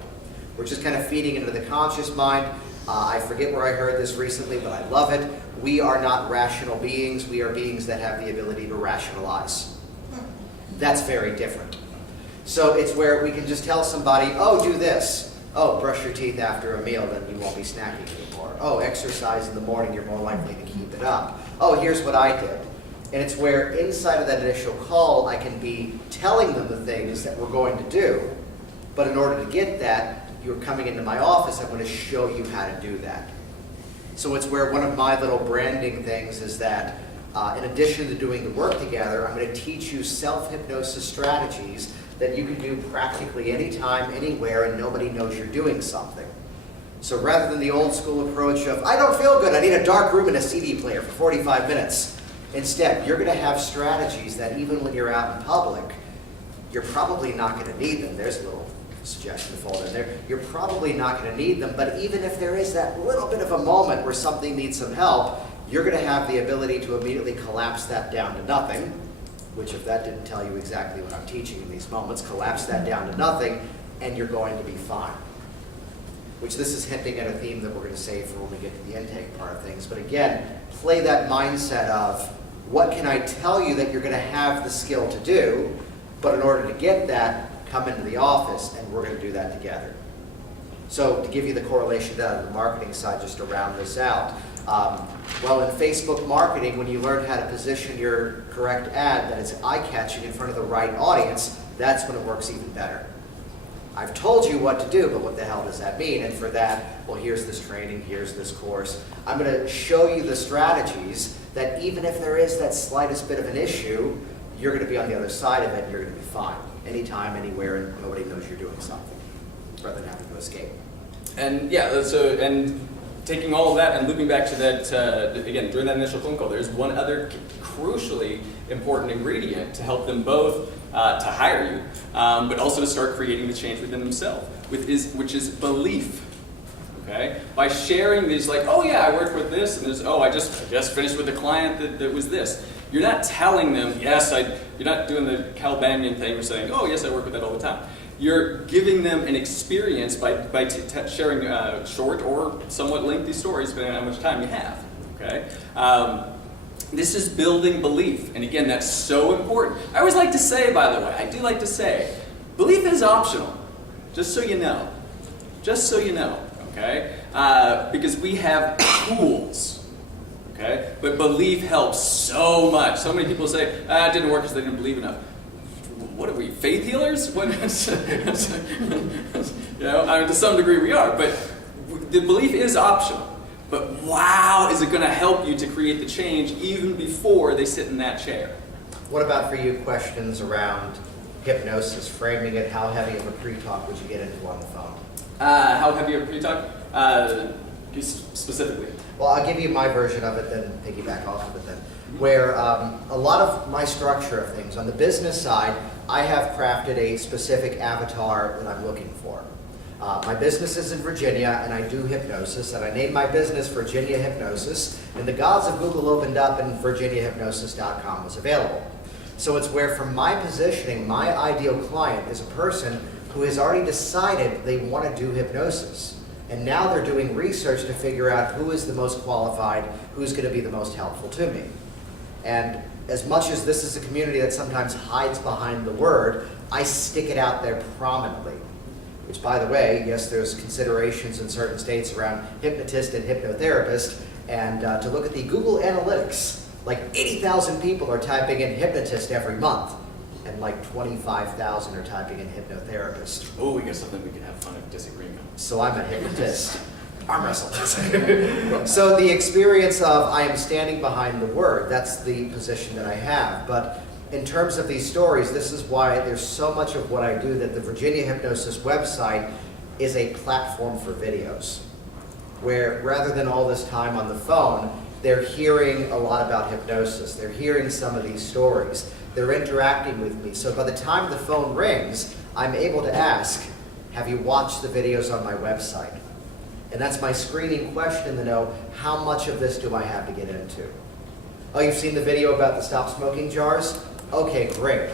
We're just kind of feeding into the conscious mind. I forget where I heard this recently, but I love it. We are not rational beings. We are beings that have the ability to rationalize. That's very different. So it's where we can just tell somebody, oh, do this. Oh, brush your teeth after a meal, then you won't be snacking anymore. Oh, exercise in the morning, you're more likely to keep it up. Oh, here's what I did. And it's where inside of that initial call, I can be telling them the things that we're going to do. But in order to get that, you're coming into my office, I'm going to show you how to do that. So it's where one of my little branding things is that in addition to doing the work together, I'm going to teach you self-hypnosis strategies that you can do practically anytime, anywhere, and nobody knows you're doing something. So rather than the old school approach of, I don't feel good, I need a dark room and a CD player for 45 minutes. Instead, you're going to have strategies that even when you're out in public, you're probably not going to need them. There's a little suggestion folder in there. You're probably not going to need them, but even if there is that little bit of a moment where something needs some help, you're going to have the ability to immediately collapse that down to nothing, which if that didn't tell you exactly what I'm teaching in these moments, collapse that down to nothing, and you're going to be fine. Which this is hinting at a theme that we're going to save for when we get to the intake part of things. But again, play that mindset of, what can I tell you that you're going to have the skill to do, but in order to get that, come into the office and we're going to do that together. So to give you the correlation down on the marketing side, just to round this out, well, in Facebook marketing, when you learn how to position your correct ad that is eye-catching in front of the right audience, that's when it works even better. I've told you what to do, but what the hell does that mean? And for that, well, here's this training, here's this course. I'm going to show you the strategies that even if there is that slightest bit of an issue, you're going to be on the other side of it and you're going to be fine. Anytime, anywhere, and nobody knows you're doing something, rather than having to escape. And yeah, so, and taking all of that and looping back to that, again, during that initial phone call, there's one other crucially important ingredient to help them both to hire you, but also to start creating the change within themselves, which is belief. Okay? By sharing these, like, oh yeah, I worked with this, and there's, oh, I just finished with a client that was this. You're not telling them, yes, you're not doing the Cal Banyan thing, you're saying, oh yes, I work with that all the time. You're giving them an experience by sharing short or somewhat lengthy stories, depending on how much time you have. Okay? This is building belief, and again, that's so important. I always like to say, by the way, I do like to say, belief is optional, just so you know. Just so you know, okay? Because we have tools, okay? But belief helps so much. So many people say, it didn't work because they didn't believe enough. What are we, faith healers? What, you know, I mean, to some degree we are, but the belief is optional. But wow, is it going to help you to create the change even before they sit in that chair? What about for you questions around hypnosis, framing it? How heavy of a pre-talk would you get into on the phone? How heavy of a pre-talk? Specifically. Well, I'll give you my version of it, then piggyback off of it then. Where a lot of my structure of things, on the business side, I have crafted a specific avatar that I'm looking for. My business is in Virginia, and I do hypnosis, and I named my business Virginia Hypnosis, and the gods of Google opened up, and virginiahypnosis.com was available. So it's where, from my positioning, my ideal client is a person who has already decided they want to do hypnosis. And now they're doing research to figure out who is the most qualified, who's going to be the most helpful to me. And as much as this is a community that sometimes hides behind the word, I stick it out there prominently. Which, by the way, yes, there's considerations in certain states around hypnotist and hypnotherapist, and to look at the Google Analytics, Like 80,000 people are typing in hypnotist every month, and like 25,000 are typing in hypnotherapist. Oh, we got something we can have fun of disagreeing on. So I'm a hypnotist. Arm wrestle. So the experience of I am standing behind the word, that's the position that I have. But in terms of these stories, this is why there's so much of what I do that the Virginia Hypnosis website is a platform for videos, where rather than all this time on the phone, they're hearing a lot about hypnosis. They're hearing some of these stories. They're interacting with me. So by the time the phone rings, I'm able to ask, have you watched the videos on my website? And that's my screening question to know, how much of this do I have to get into? Oh, you've seen the video about the stop smoking jars? Okay, great.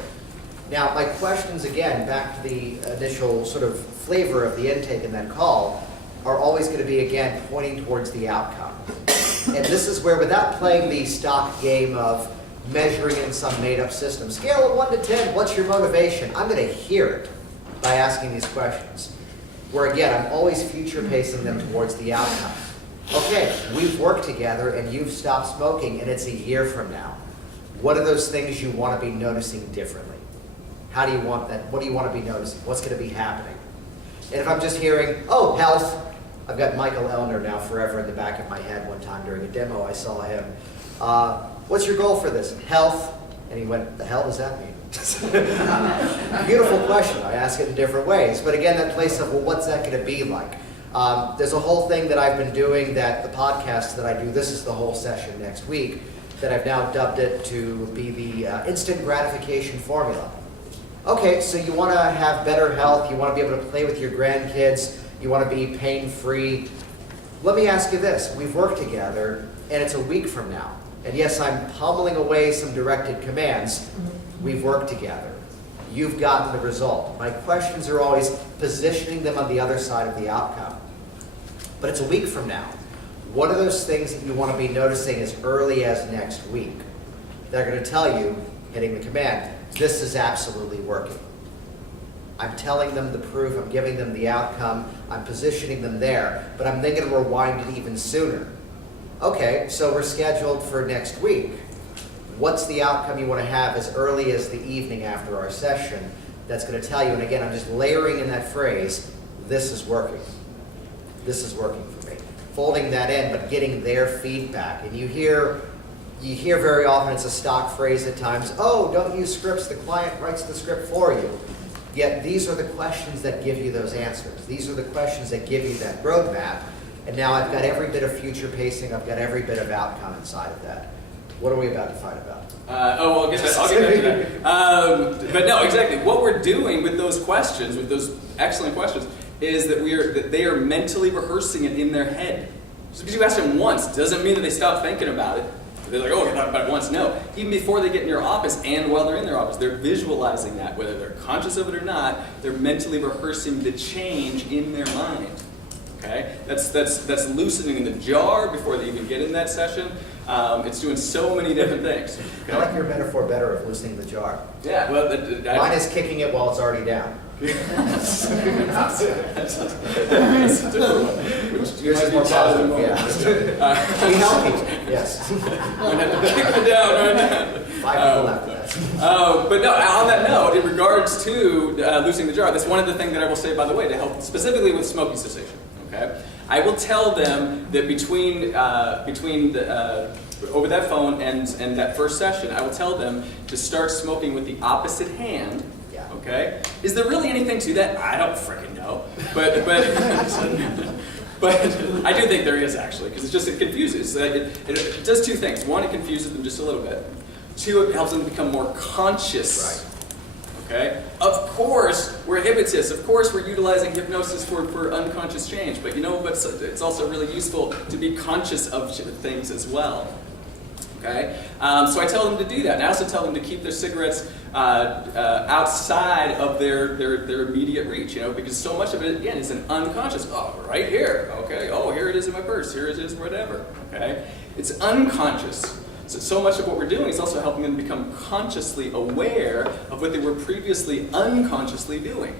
Now, my questions, again, back to the initial sort of flavor of the intake in that call, are always going to be, again, pointing towards the outcome. And this is where, without playing the stock game of measuring in some made-up system, scale of 1 to 10, what's your motivation? I'm going to hear it by asking these questions. Where, again, I'm always future-pacing them towards the outcome. Okay, we've worked together and you've stopped smoking and it's a year from now. What are those things you want to be noticing differently? How do you want that? What do you want to be noticing? What's going to be happening? And if I'm just hearing, oh, health, I've got Michael Elner now forever in the back of my head. One time during a demo, I saw him. What's your goal for this? Health. And he went, the hell does that mean? Beautiful question. I ask it in different ways. But again, that place of, well, what's that going to be like? There's a whole thing that I've been doing that the podcast that I do, this is the whole session next week, that I've now dubbed it to be the instant gratification formula. Okay, so you want to have better health, you want to be able to play with your grandkids, you want to be pain-free. Let me ask you this. We've worked together, and it's a week from now. And yes, I'm pummeling away some directed commands. We've worked together. You've gotten the result. My questions are always positioning them on the other side of the outcome. But it's a week from now. What are those things that you want to be noticing as early as next week? They're going to tell you, hitting the command, this is absolutely working. I'm telling them the proof, I'm giving them the outcome, I'm positioning them there, but I'm then going to rewind it even sooner. Okay, so we're scheduled for next week. What's the outcome you want to have as early as the evening after our session that's going to tell you, and again, I'm just layering in that phrase, this is working. This is working for me. Folding that in, but getting their feedback. And you hear very often, it's a stock phrase at times, oh, don't use scripts, the client writes the script for you. Yet these are the questions that give you those answers. These are the questions that give you that roadmap. And now I've got every bit of future pacing, I've got every bit of outcome inside of that. What are we about to fight about? I'll get back to that. But no, exactly. What we're doing with those questions, with those excellent questions, is that they are mentally rehearsing it in their head. Just because you ask them once doesn't mean that they stop thinking about it. They're like, oh, I thought about it once. No. Even before they get in your office and while they're in their office, they're visualizing that. Whether they're conscious of it or not, they're mentally rehearsing the change in their mind. Okay? That's loosening the jar before they even get in that session. It's doing so many different things. Okay? I like your metaphor better of loosening the jar. Yeah, well, mine is kicking it while it's already down. That's a different one. Yours is more positive. Yeah. We help you. Yes. I'm going to kick it down right now. 5 people after that. But no, on that note, in regards to loosening the jar, that's one of the things that I will say, by the way, to help specifically with smoking cessation. Okay, I will tell them that between over that phone and that first session, I will tell them to start smoking with the opposite hand. Yeah. Okay. Is there really anything to that? I don't freaking know. But but I do think there is actually, because it confuses. It does two things. One, it confuses them just a little bit. Two, it helps them become more conscious. Right. Okay? Of course, we're hypnotists. Of course, we're utilizing hypnosis for unconscious change. But you know, but it's also really useful to be conscious of things as well. Okay? So I tell them to do that. And I also tell them to keep their cigarettes outside of their immediate reach. You know, because so much of it, again, is an unconscious. Oh, right here. Okay. Oh, here it is in my purse. Here it is, whatever. Okay? It's unconscious. So much of what we're doing is also helping them become consciously aware of what they were previously unconsciously doing.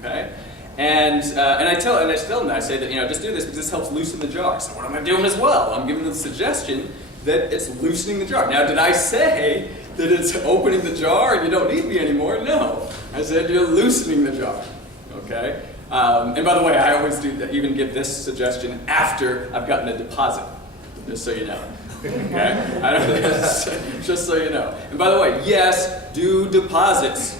Okay, and I tell them that, I say that, you know, just do this because this helps loosen the jar. So what am I doing as well? I'm giving them the suggestion that it's loosening the jar. Now, did I say that it's opening the jar and you don't need me anymore? No. I said you're loosening the jar. Okay? And by the way, I always do that, even give this suggestion after I've gotten a deposit, just so you know. Okay? I don't, just so you know. And by the way, yes, do deposits.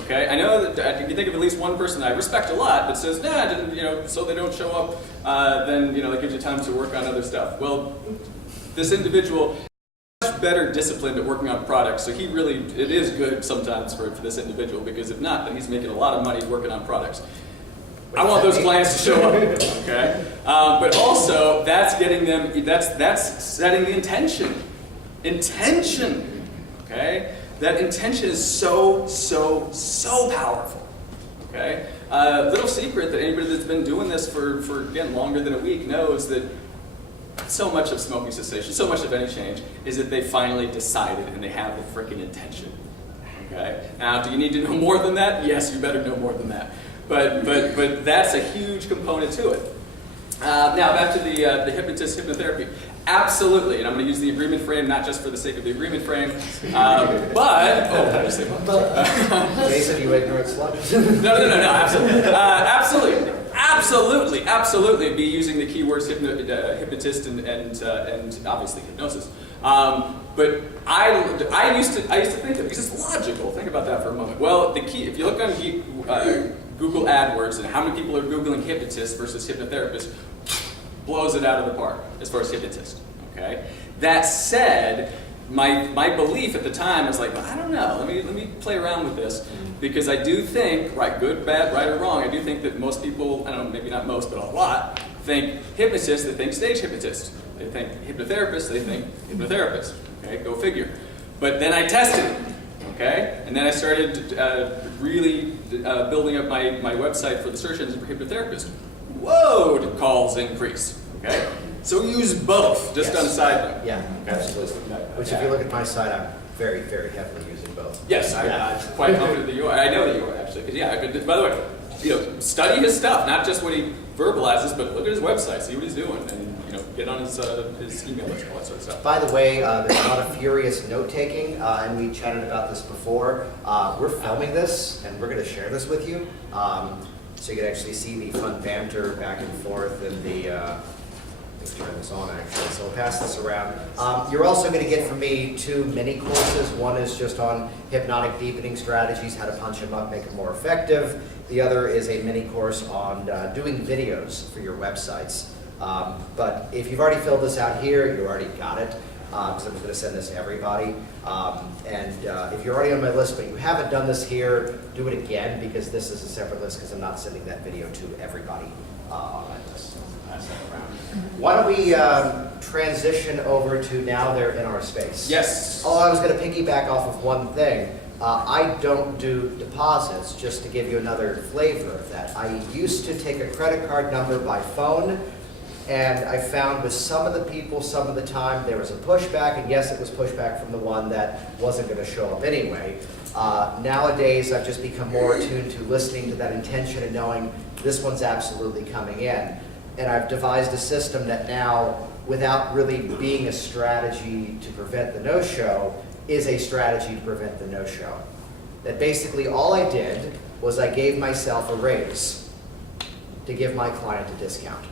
Okay? I know that I can think of at least one person that I respect a lot that says, nah, so they don't show up, then that gives you time to work on other stuff. Well, this individual is much better disciplined at working on products, so it is good sometimes for this individual, because if not, then he's making a lot of money working on products. I want those clients to show up, okay? But also, that's getting them, that's setting the intention. Intention, okay? That intention is so, so, so powerful, okay? Little secret that anybody that's been doing this for again, longer than a week knows that so much of smoking cessation, so much of any change, is that they finally decided and they have the freaking intention, okay? Now, do you need to know more than that? Yes, you better know more than that. But that's a huge component to it. Now back to the hypnotist hypnotherapy. Absolutely, and I'm going to use the agreement frame not just for the sake of the agreement frame, but did I say what? Jason, you ignorant slut. No, absolutely. Be using the keywords hypnotist and obviously hypnosis. But I used to think that because it's logical. Think about that for a moment. Well, the key, if you look on Google AdWords and how many people are Googling hypnotist versus hypnotherapist, blows it out of the park as far as hypnotist, okay? That said, my belief at the time was like, well, I don't know, let me play around with this, because I do think, right, good, bad, right, or wrong, I do think that most people, I don't know, maybe not most, but a lot, think hypnotist, they think stage hypnotist. They think hypnotherapist, they think hypnotherapist, okay? Go figure. But then I tested it. Okay, and then I started really building up my website for the search engine for hypnotherapist. Whoa, did calls increase? Okay, so use both. Just on a side note. Yeah, absolutely. Which, if you look at my site, I'm very, very heavily using both. Yes, I'm quite confident that you are. I know that you are actually. Because by the way, study his stuff, not just what he verbalizes, but look at his website, see what he's doing, and get on his email list, all that sort of stuff. By the way, there's a lot of furious note-taking, and we chatted about this before. We're filming this, and we're going to share this with you, so you can actually see the fun banter back and forth and the. Let's turn this on actually, so I'll pass this around. You're also going to get from me 2 mini courses. One is just on hypnotic deepening strategies, how to punch them up, make it more effective. The other is a mini course on doing videos for your websites. But if you've already filled this out here, you already got it, because I'm going to send this to everybody. If you're already on my list but you haven't done this here, do it again, because this is a separate list, because I'm not sending that video to everybody on my list. So pass that around. Why don't we transition over to now they're in our space? Yes. Oh, I was going to piggyback off of one thing. I don't do deposits, just to give you another flavor of that. I used to take a credit card number by phone, and I found with some of the people, some of the time, there was a pushback, and yes, it was pushback from the one that wasn't going to show up anyway. Nowadays, I've just become more attuned to listening to that intention and knowing this one's absolutely coming in. And I've devised a system that now, without really being a strategy to prevent the no-show, is a strategy to prevent the no-show. That basically all I did was I gave myself a raise to give my client a discount.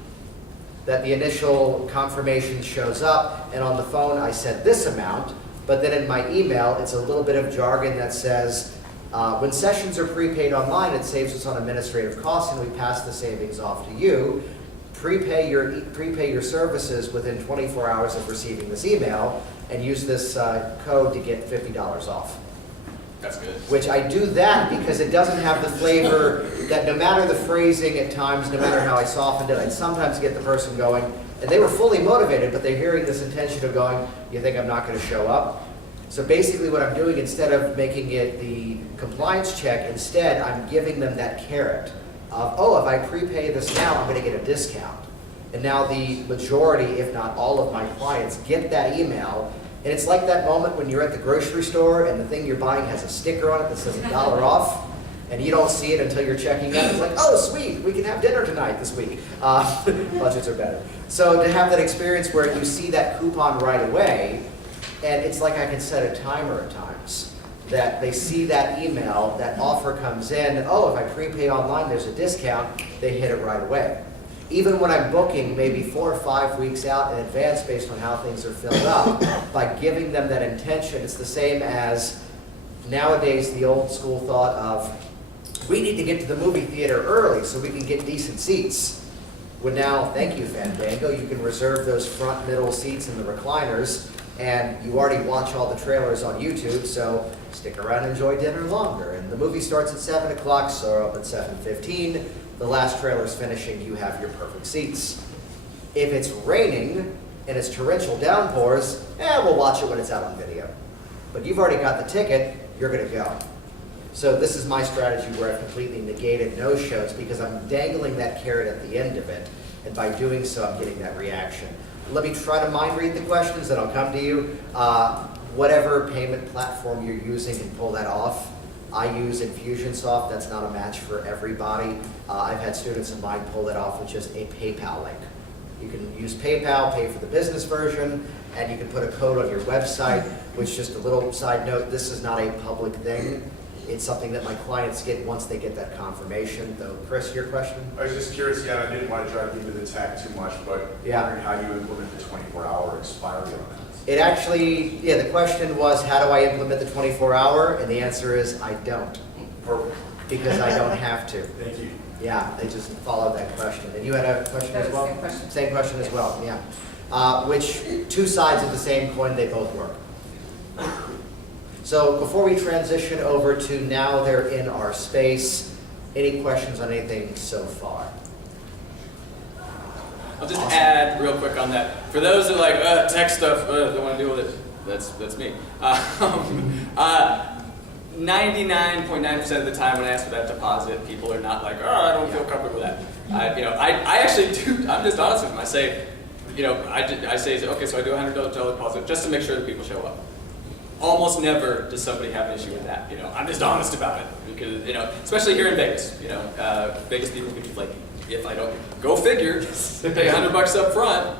That the initial confirmation shows up, and on the phone I said this amount, but then in my email it's a little bit of jargon that says, when sessions are prepaid online, it saves us on administrative costs, and we pass the savings off to you. Prepay your services within 24 hours of receiving this email, and use this code to get $50 off. That's good. Which I do that because it doesn't have the flavor that, no matter the phrasing at times, no matter how I softened it, I'd sometimes get the person going, and they were fully motivated, but they're hearing this intention of going, you think I'm not going to show up? So basically what I'm doing, instead of making it the compliance check, instead I'm giving them that carrot of, oh, if I prepay this now, I'm going to get a discount. And now the majority, if not all of my clients, get that email. And it's like that moment when you're at the grocery store and the thing you're buying has a sticker on it that says $1 off. And you don't see it until you're checking out. It's like, oh, sweet, we can have dinner tonight this week. Budgets are better. So to have that experience where you see that coupon right away, and it's like I can set a timer at times, that they see that email, that offer comes in, oh, if I prepay online, there's a discount, they hit it right away. Even when I'm booking maybe 4 or 5 weeks out in advance based on how things are filled up, by giving them that intention, it's the same as nowadays the old school thought of, we need to get to the movie theater early so we can get decent seats. Well now, thank you Fandango, you can reserve those front middle seats in the recliners, and you already watch all the trailers on YouTube, so stick around and enjoy dinner longer. And the movie starts at 7 o'clock, so up at 7:15. The last trailer's finishing, you have your perfect seats. If it's raining and it's torrential downpours, we'll watch it when it's out on video. But you've already got the ticket, you're gonna go. So this is my strategy where I've completely negated no-shows because I'm dangling that carrot at the end of it, and by doing so, I'm getting that reaction. Let me try to mind read the questions, then I'll come to you. Whatever payment platform you're using and pull that off. I use Infusionsoft, that's not a match for everybody. I've had students of mine pull that off with just a PayPal link. You can use PayPal, pay for the business version, and you can put a code on your website, which, just a little side note, this is not a public thing. It's something that my clients get once they get that confirmation. Though, Chris, your question? I was just curious, I didn't want to drive you into the tech too much, but wondering how you implement the 24-hour expiry on that. It actually, the question was, how do I implement the 24-hour? And the answer is, I don't. Perfect. Because I don't have to. Thank you. Yeah, they just followed that question. And you had a question as well? Same question. Same question as well, yeah. Which, two sides of the same coin, they both work. So before we transition over to now they're in our space, any questions on anything so far? I'll just add real quick on that. For those that are like, tech stuff, don't want to deal with it, that's me. 99.9% of the time when I ask for that deposit, people are not like, I don't feel comfortable with that. I actually do, I'm just honest with them. I say, I say, okay, so I do a $100 deposit just to make sure that people show up. Almost never does somebody have an issue with that. I'm just honest about it because, especially here in Vegas, Vegas people can be flaky. If I don't, go figure, they pay $100 up front,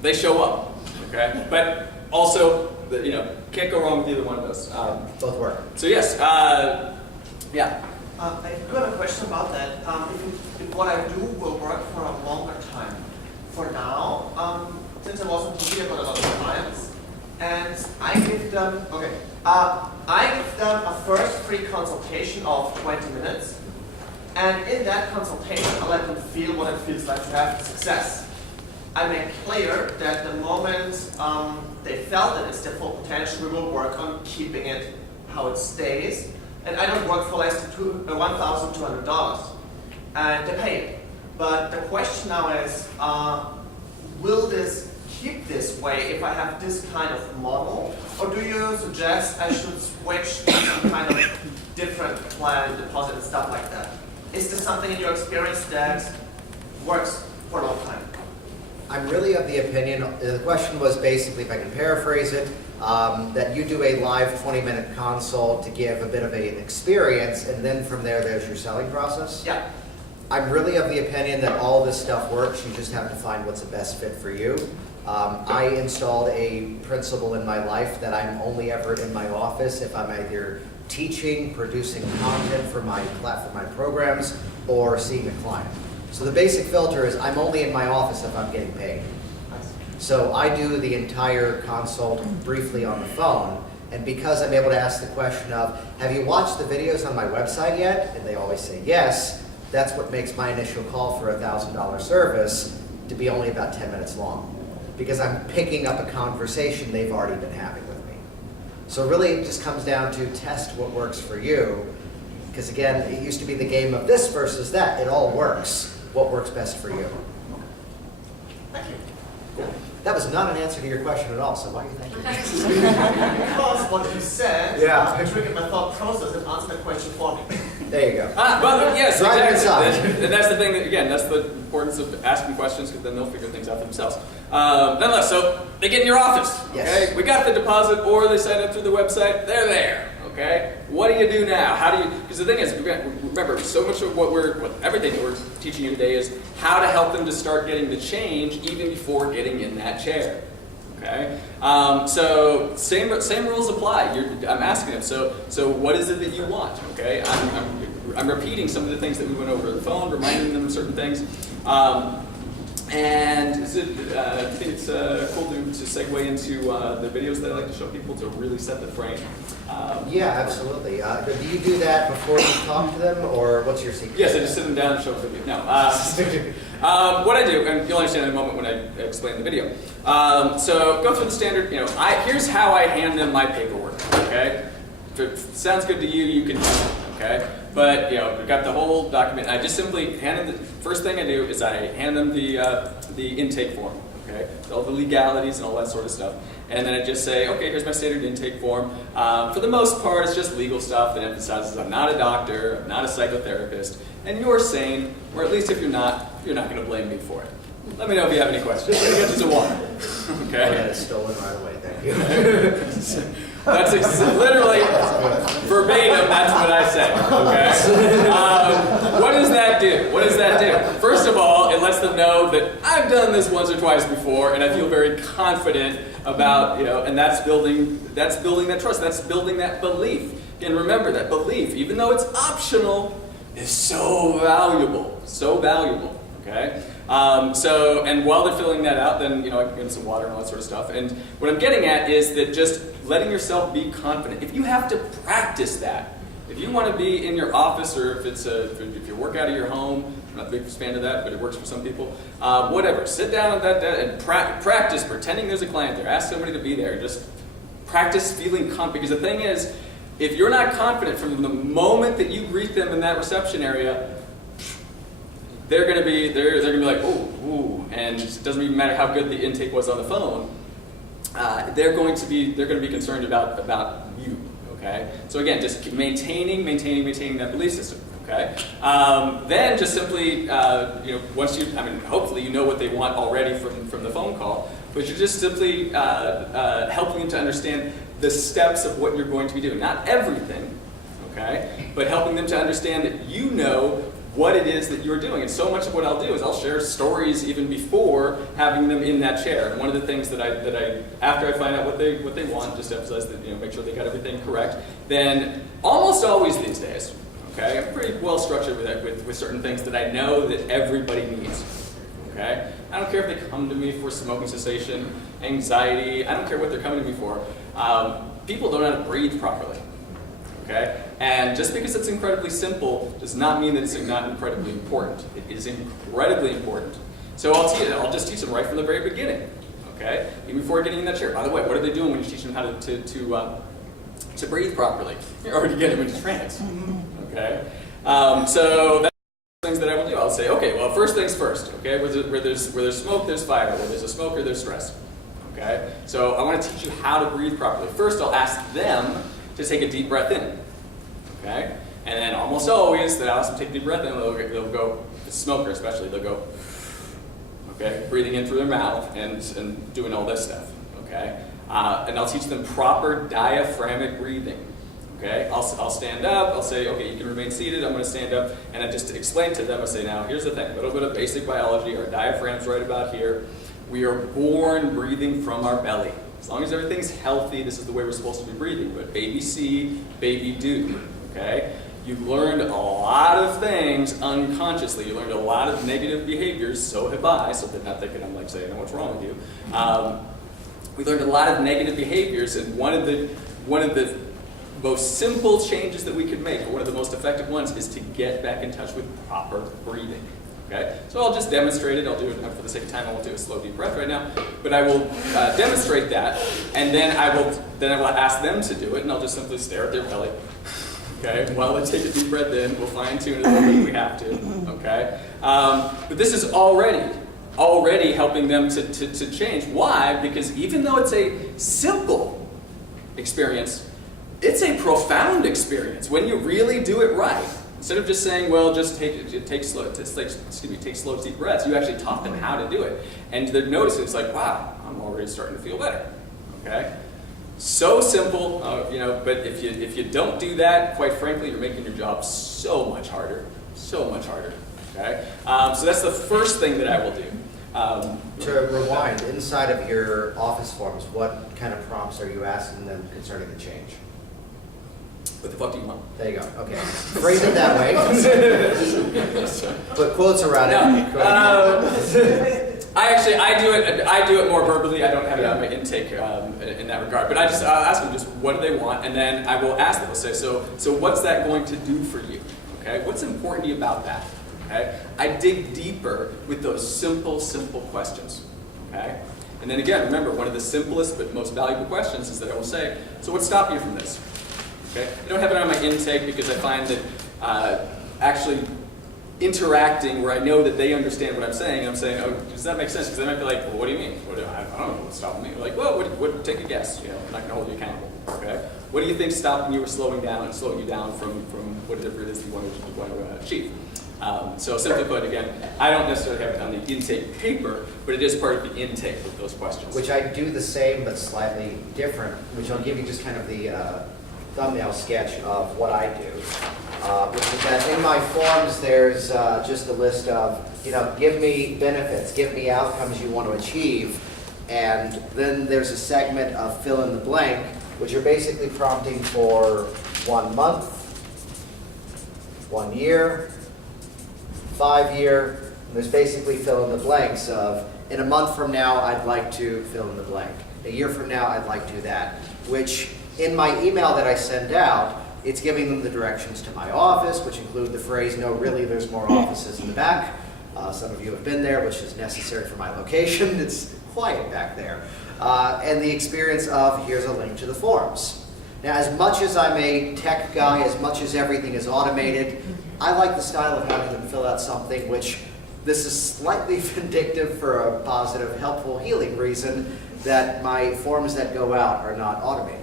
they show up, okay? But also, can't go wrong with either one of those. Both work. So yes, yeah. I do have a question about that. If what I do will work for a longer time. For now, since I wasn't talking about a lot of clients, and I give them, a first free consultation of 20 minutes. And in that consultation, I let them feel what it feels like to have success. I make clear that the moment they felt that it's their full potential, we will work on keeping it how it stays. And I don't work for less than $1,200. And they pay it. But the question now is, will this keep this way if I have this kind of model? Or do you suggest I should switch to some kind of different plan, deposit and stuff like that? Is this something in your experience that works for a long time? I'm really of the opinion, the question was basically, if I can paraphrase it, that you do a live 20-minute consult to give a bit of an experience, and then from there's your selling process? Yeah. I'm really of the opinion that all this stuff works, you just have to find what's the best fit for you. I installed a principle in my life that I'm only ever in my office if I'm either teaching, producing content for my programs, or seeing a client. So the basic filter is I'm only in my office if I'm getting paid. So I do the entire consult briefly on the phone, and because I'm able to ask the question of, have you watched the videos on my website yet? And they always say yes, that's what makes my initial call for a $1,000 service to be only about 10 minutes long. Because I'm picking up a conversation they've already been having with me. So really it just comes down to test what works for you. Because again, it used to be the game of this versus that. It all works. What works best for you? Thank you. Cool. That was not an answer to your question at all, so why are you thanking me? Because what you said triggered my thought process and answered the question for me. There you go. Well, yes, Right exactly. And that's the thing that, again, that's the importance of asking questions, because then they'll figure things out for themselves. Nonetheless, so they get in your office. Yes. Okay? We got the deposit, or they sign up through the website. They're there. okay? What do you do now? How do you, because the thing is, remember, so much of everything that we're teaching you today is how to help them to start getting the change even before getting in that chair, okay? So same rules apply. I'm asking them, so what is it that you want, okay? I'm repeating some of the things that we went over the phone, reminding them of certain things. And I think it's cool to segue into the videos that I like to show people to really set the frame. Yeah, absolutely. Do you do that before you talk to them, or what's your secret? Yes, I just sit them down and show them the video. No. What I do, and you'll understand in a moment when I explain the video. So go through the standard, here's how I hand them my paperwork, okay? If it sounds good to you, you can do it, okay? But, we've got the whole document. I just simply hand them, first thing I do is I hand them the intake form, okay? All the legalities and all that sort of stuff. And then I just say, okay, here's my standard intake form. For the most part, it's just legal stuff that emphasizes I'm not a doctor, I'm not a psychotherapist, and you're sane, or at least if you're not going to blame me for it. Let me know if you have any questions. Let me get you some water. Okay? I had it stolen right away, thank you. That's literally verbatim, that's what I said, okay? What does that do? What does that do? First of all, it lets them know that I've done this once or twice before, and I feel very confident about, and that's building that trust, that's building that belief. And remember, that belief, even though it's optional, is so valuable, okay? And while they're filling that out, then, I can get some water and all that sort of stuff. And what I'm getting at is that just letting yourself be confident. If you have to practice that, if you want to be in your office, or if you work out of your home, I'm not a big fan of that, but it works for some people, whatever, sit down at that and practice pretending there's a client there. Ask somebody to be there. Just practice feeling confident. Because the thing is, if you're not confident from the moment that you greet them in that reception area, they're going to be like, ooh, and it doesn't even matter how good the intake was on the phone. They're going to be concerned about you. Okay. So again, just maintaining that belief system. Okay. Then just simply, hopefully you know what they want already from the phone call, but you're just simply helping them to understand the steps of what you're going to be doing. Not everything, okay, but helping them to understand that you know what it is that you're doing. And so much of what I'll do is I'll share stories even before having them in that chair. And one of the things that I after I find out what they want, just emphasize that, make sure they got everything correct, then almost always these days, okay, I'm pretty well structured with certain things that I know that everybody needs. Okay? I don't care if they come to me for smoking cessation, anxiety, I don't care what they're coming to me for. People don't know how to breathe properly. Okay? And just because it's incredibly simple does not mean that it's not incredibly important. It is incredibly important. So I'll just teach them right from the very beginning. Okay? Even before getting in that chair. By the way, what are they doing when you teach them how to breathe properly? You're already getting them into trance. Okay? So that's things that I will do. I'll say, okay, well, first things first. Okay? Where there's smoke, there's fire. Where there's a smoker, there's stress. Okay? So I want to teach you how to breathe properly. First, I'll ask them to take a deep breath in, okay? And then almost always, I'll ask them to take a deep breath in, they'll go, the smoker especially, they'll go, okay? Breathing in through their mouth and doing all this stuff, okay? And I'll teach them proper diaphragmatic breathing, okay? I'll stand up, I'll say, okay, you can remain seated, I'm gonna stand up, and I just explain to them, I say, now, here's the thing, a little bit of basic biology, our diaphragm's right about here. We are born breathing from our belly. As long as everything's healthy, this is the way we're supposed to be breathing. But baby see, baby do, okay? You've learned a lot of things unconsciously. You learned a lot of negative behaviors, so have I, so they're not thinking I'm like saying, what's wrong with you? We learned a lot of negative behaviors, and one of the most simple changes that we can make, or one of the most effective ones, is to get back in touch with proper breathing. Okay? So I'll just demonstrate it. I'll do it for the sake of time. I won't do a slow deep breath right now, but I will demonstrate that, and then I will ask them to do it, and I'll just simply stare at their belly. Okay? While they take a deep breath in, we'll fine tune it a little bit if we have to. Okay? But this is already helping them to change. Why? Because even though it's a simple experience, it's a profound experience when you really do it right. Instead of just saying, well, just take slow deep breaths, you actually taught them how to do it. And they're noticing, it's like, wow, I'm already starting to feel better. Okay? So simple, but if you don't do that, quite frankly, you're making your job so much harder, okay? So that's the first thing that I will do. To rewind, inside of your office forms, what kind of prompts are you asking them concerning the change? What the fuck do you want? There you go. Okay. Phrase it that way. Put quotes around it. I do it more verbally. I don't have it on my intake in that regard. But I just ask them just what do they want, and then I will ask them. I'll say, so what's that going to do for you? Okay, what's important to you about that? Okay, I dig deeper with those simple questions. Okay, and then again, remember, one of the simplest but most valuable questions is that I will say, so what's stopping you from this? Okay, I don't have it on my intake because I find that actually interacting where I know that they understand what I'm saying, and I'm saying, oh, does that make sense? Because they might be like, well, what do you mean? I don't know what's stopping me. Like, well, what, take a guess. I'm not going to hold you accountable. Okay, what do you think stopping you or slowing you down from whatever it is that you want to achieve? So simply put, again, I don't necessarily have it on the intake paper, but it is part of the intake with those questions. Which I do the same but slightly different, which I'll give you just kind of the thumbnail sketch of what I do. Which is that in my forms there's just a list of, give me benefits, give me outcomes you want to achieve, and then there's a segment of fill in the blank, which are basically prompting for 1 month, 1 year, 5 year, and there's basically fill in the blanks of, in a month from now I'd like to fill in the blank. A year from now I'd like to do that, which in my email that I send out, it's giving them the directions to my office, which include the phrase, no, really, there's more offices in the back. Some of you have been there, which is necessary for my location. It's quiet back there. And the experience of, here's a link to the forms. Now, as much as I'm a tech guy, as much as everything is automated, I like the style of having them fill out something which, this is slightly vindictive for a positive, helpful, healing reason, that my forms that go out are not automated.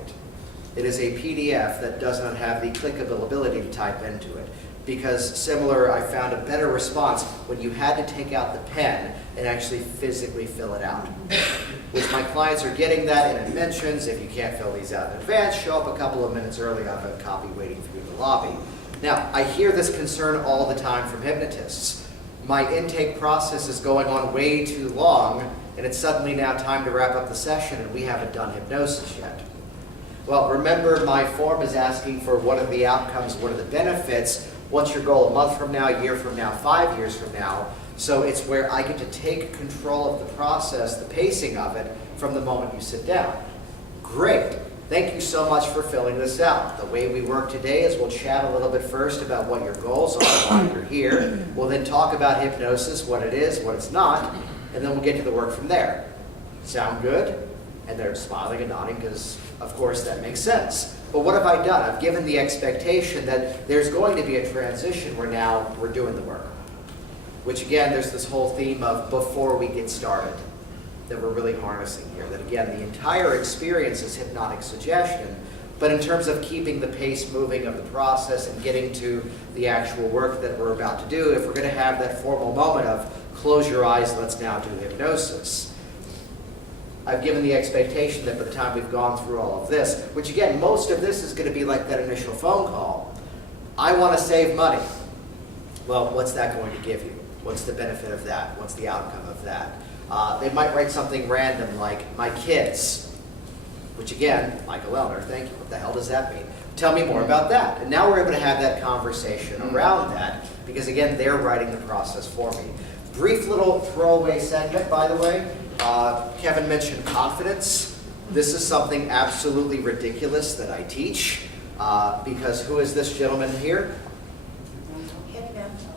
It is a PDF that does not have the clickable ability to type into it. Because similar, I found a better response when you had to take out the pen and actually physically fill it out. Which my clients are getting that, and it mentions, if you can't fill these out in advance, show up a couple of minutes early. I have a copy waiting for you in the lobby. Now, I hear this concern all the time from hypnotists. My intake process is going on way too long, and it's suddenly now time to wrap up the session, and we haven't done hypnosis yet. Well, remember, my form is asking for what are the outcomes, what are the benefits, what's your goal a month from now, a year from now, 5 years from now. So it's where I get to take control of the process, the pacing of it, from the moment you sit down. Great. Thank you so much for filling this out. The way we work today is we'll chat a little bit first about what your goals are, why you're here. We'll then talk about hypnosis, what it is, what it's not, and then we'll get to the work from there. Sound good? And they're smiling and nodding because, of course, that makes sense. But what have I done? I've given the expectation that there's going to be a transition where now we're doing the work. Which again, there's this whole theme of before we get started that we're really harnessing here. That again, the entire experience is hypnotic suggestion, but in terms of keeping the pace moving of the process and getting to the actual work that we're about to do, if we're going to have that formal moment of close your eyes, let's now do hypnosis. I've given the expectation that by the time we've gone through all of this, which again, most of this is going to be like that initial phone call. I want to save money. Well, what's that going to give you? What's the benefit of that? What's the outcome of that? They might write something random like, my kids, which again, Michael Elner, thank you. What the hell does that mean? Tell me more about that. And now we're able to have that conversation around that because again, they're writing the process for me. Brief little throwaway segment, by the way. Kevin mentioned confidence. This is something absolutely ridiculous that I teach because who is this gentleman here?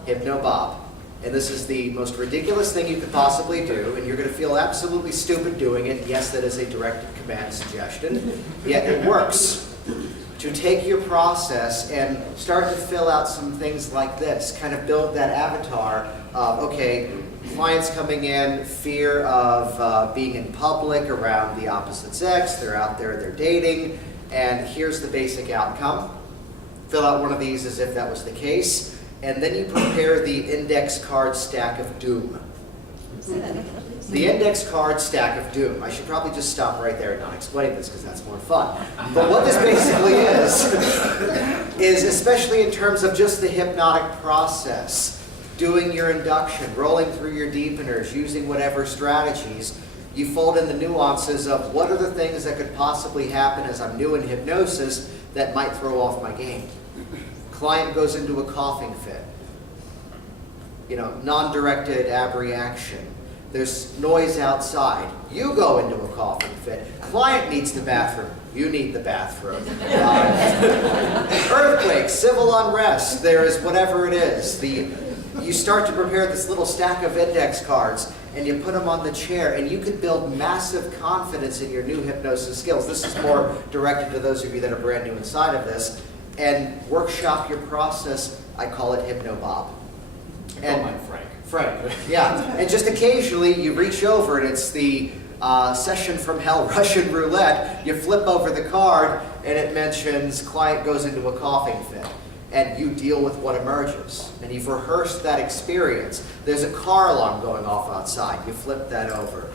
Hypno Bob. And this is the most ridiculous thing you could possibly do, and you're going to feel absolutely stupid doing it. Yes, that is a directed command suggestion, yet it works. To take your process and start to fill out some things like this, kind of build that avatar of, okay, clients coming in, fear of being in public around the opposite sex, they're out there, they're dating, and here's the basic outcome. Fill out one of these as if that was the case, and then you prepare the index card stack of doom. The index card stack of doom. I should probably just stop right there and not explain this because that's more fun. But what this basically is especially in terms of just the hypnotic process, doing your induction, rolling through your deepeners, using whatever strategies, you fold in the nuances of what are the things that could possibly happen as I'm new in hypnosis that might throw off my game. Client goes into a coughing fit. You know, non-directed abreaction. There's noise outside. You go into a coughing fit. Client needs the bathroom. You need the bathroom. Earthquake, civil unrest. There is whatever it is. You start to prepare this little stack of index cards and you put them on the chair and you could build massive confidence in your new hypnosis skills. This is more directed to those of you that are brand new inside of this. And workshop your process. I call it HypnoBob. I call mine Frank. Yeah. And just occasionally you reach over and it's the session from hell, Russian roulette. You flip over the card and it mentions client goes into a coughing fit. And you deal with what emerges. And you've rehearsed that experience. There's a car alarm going off outside. You flip that over.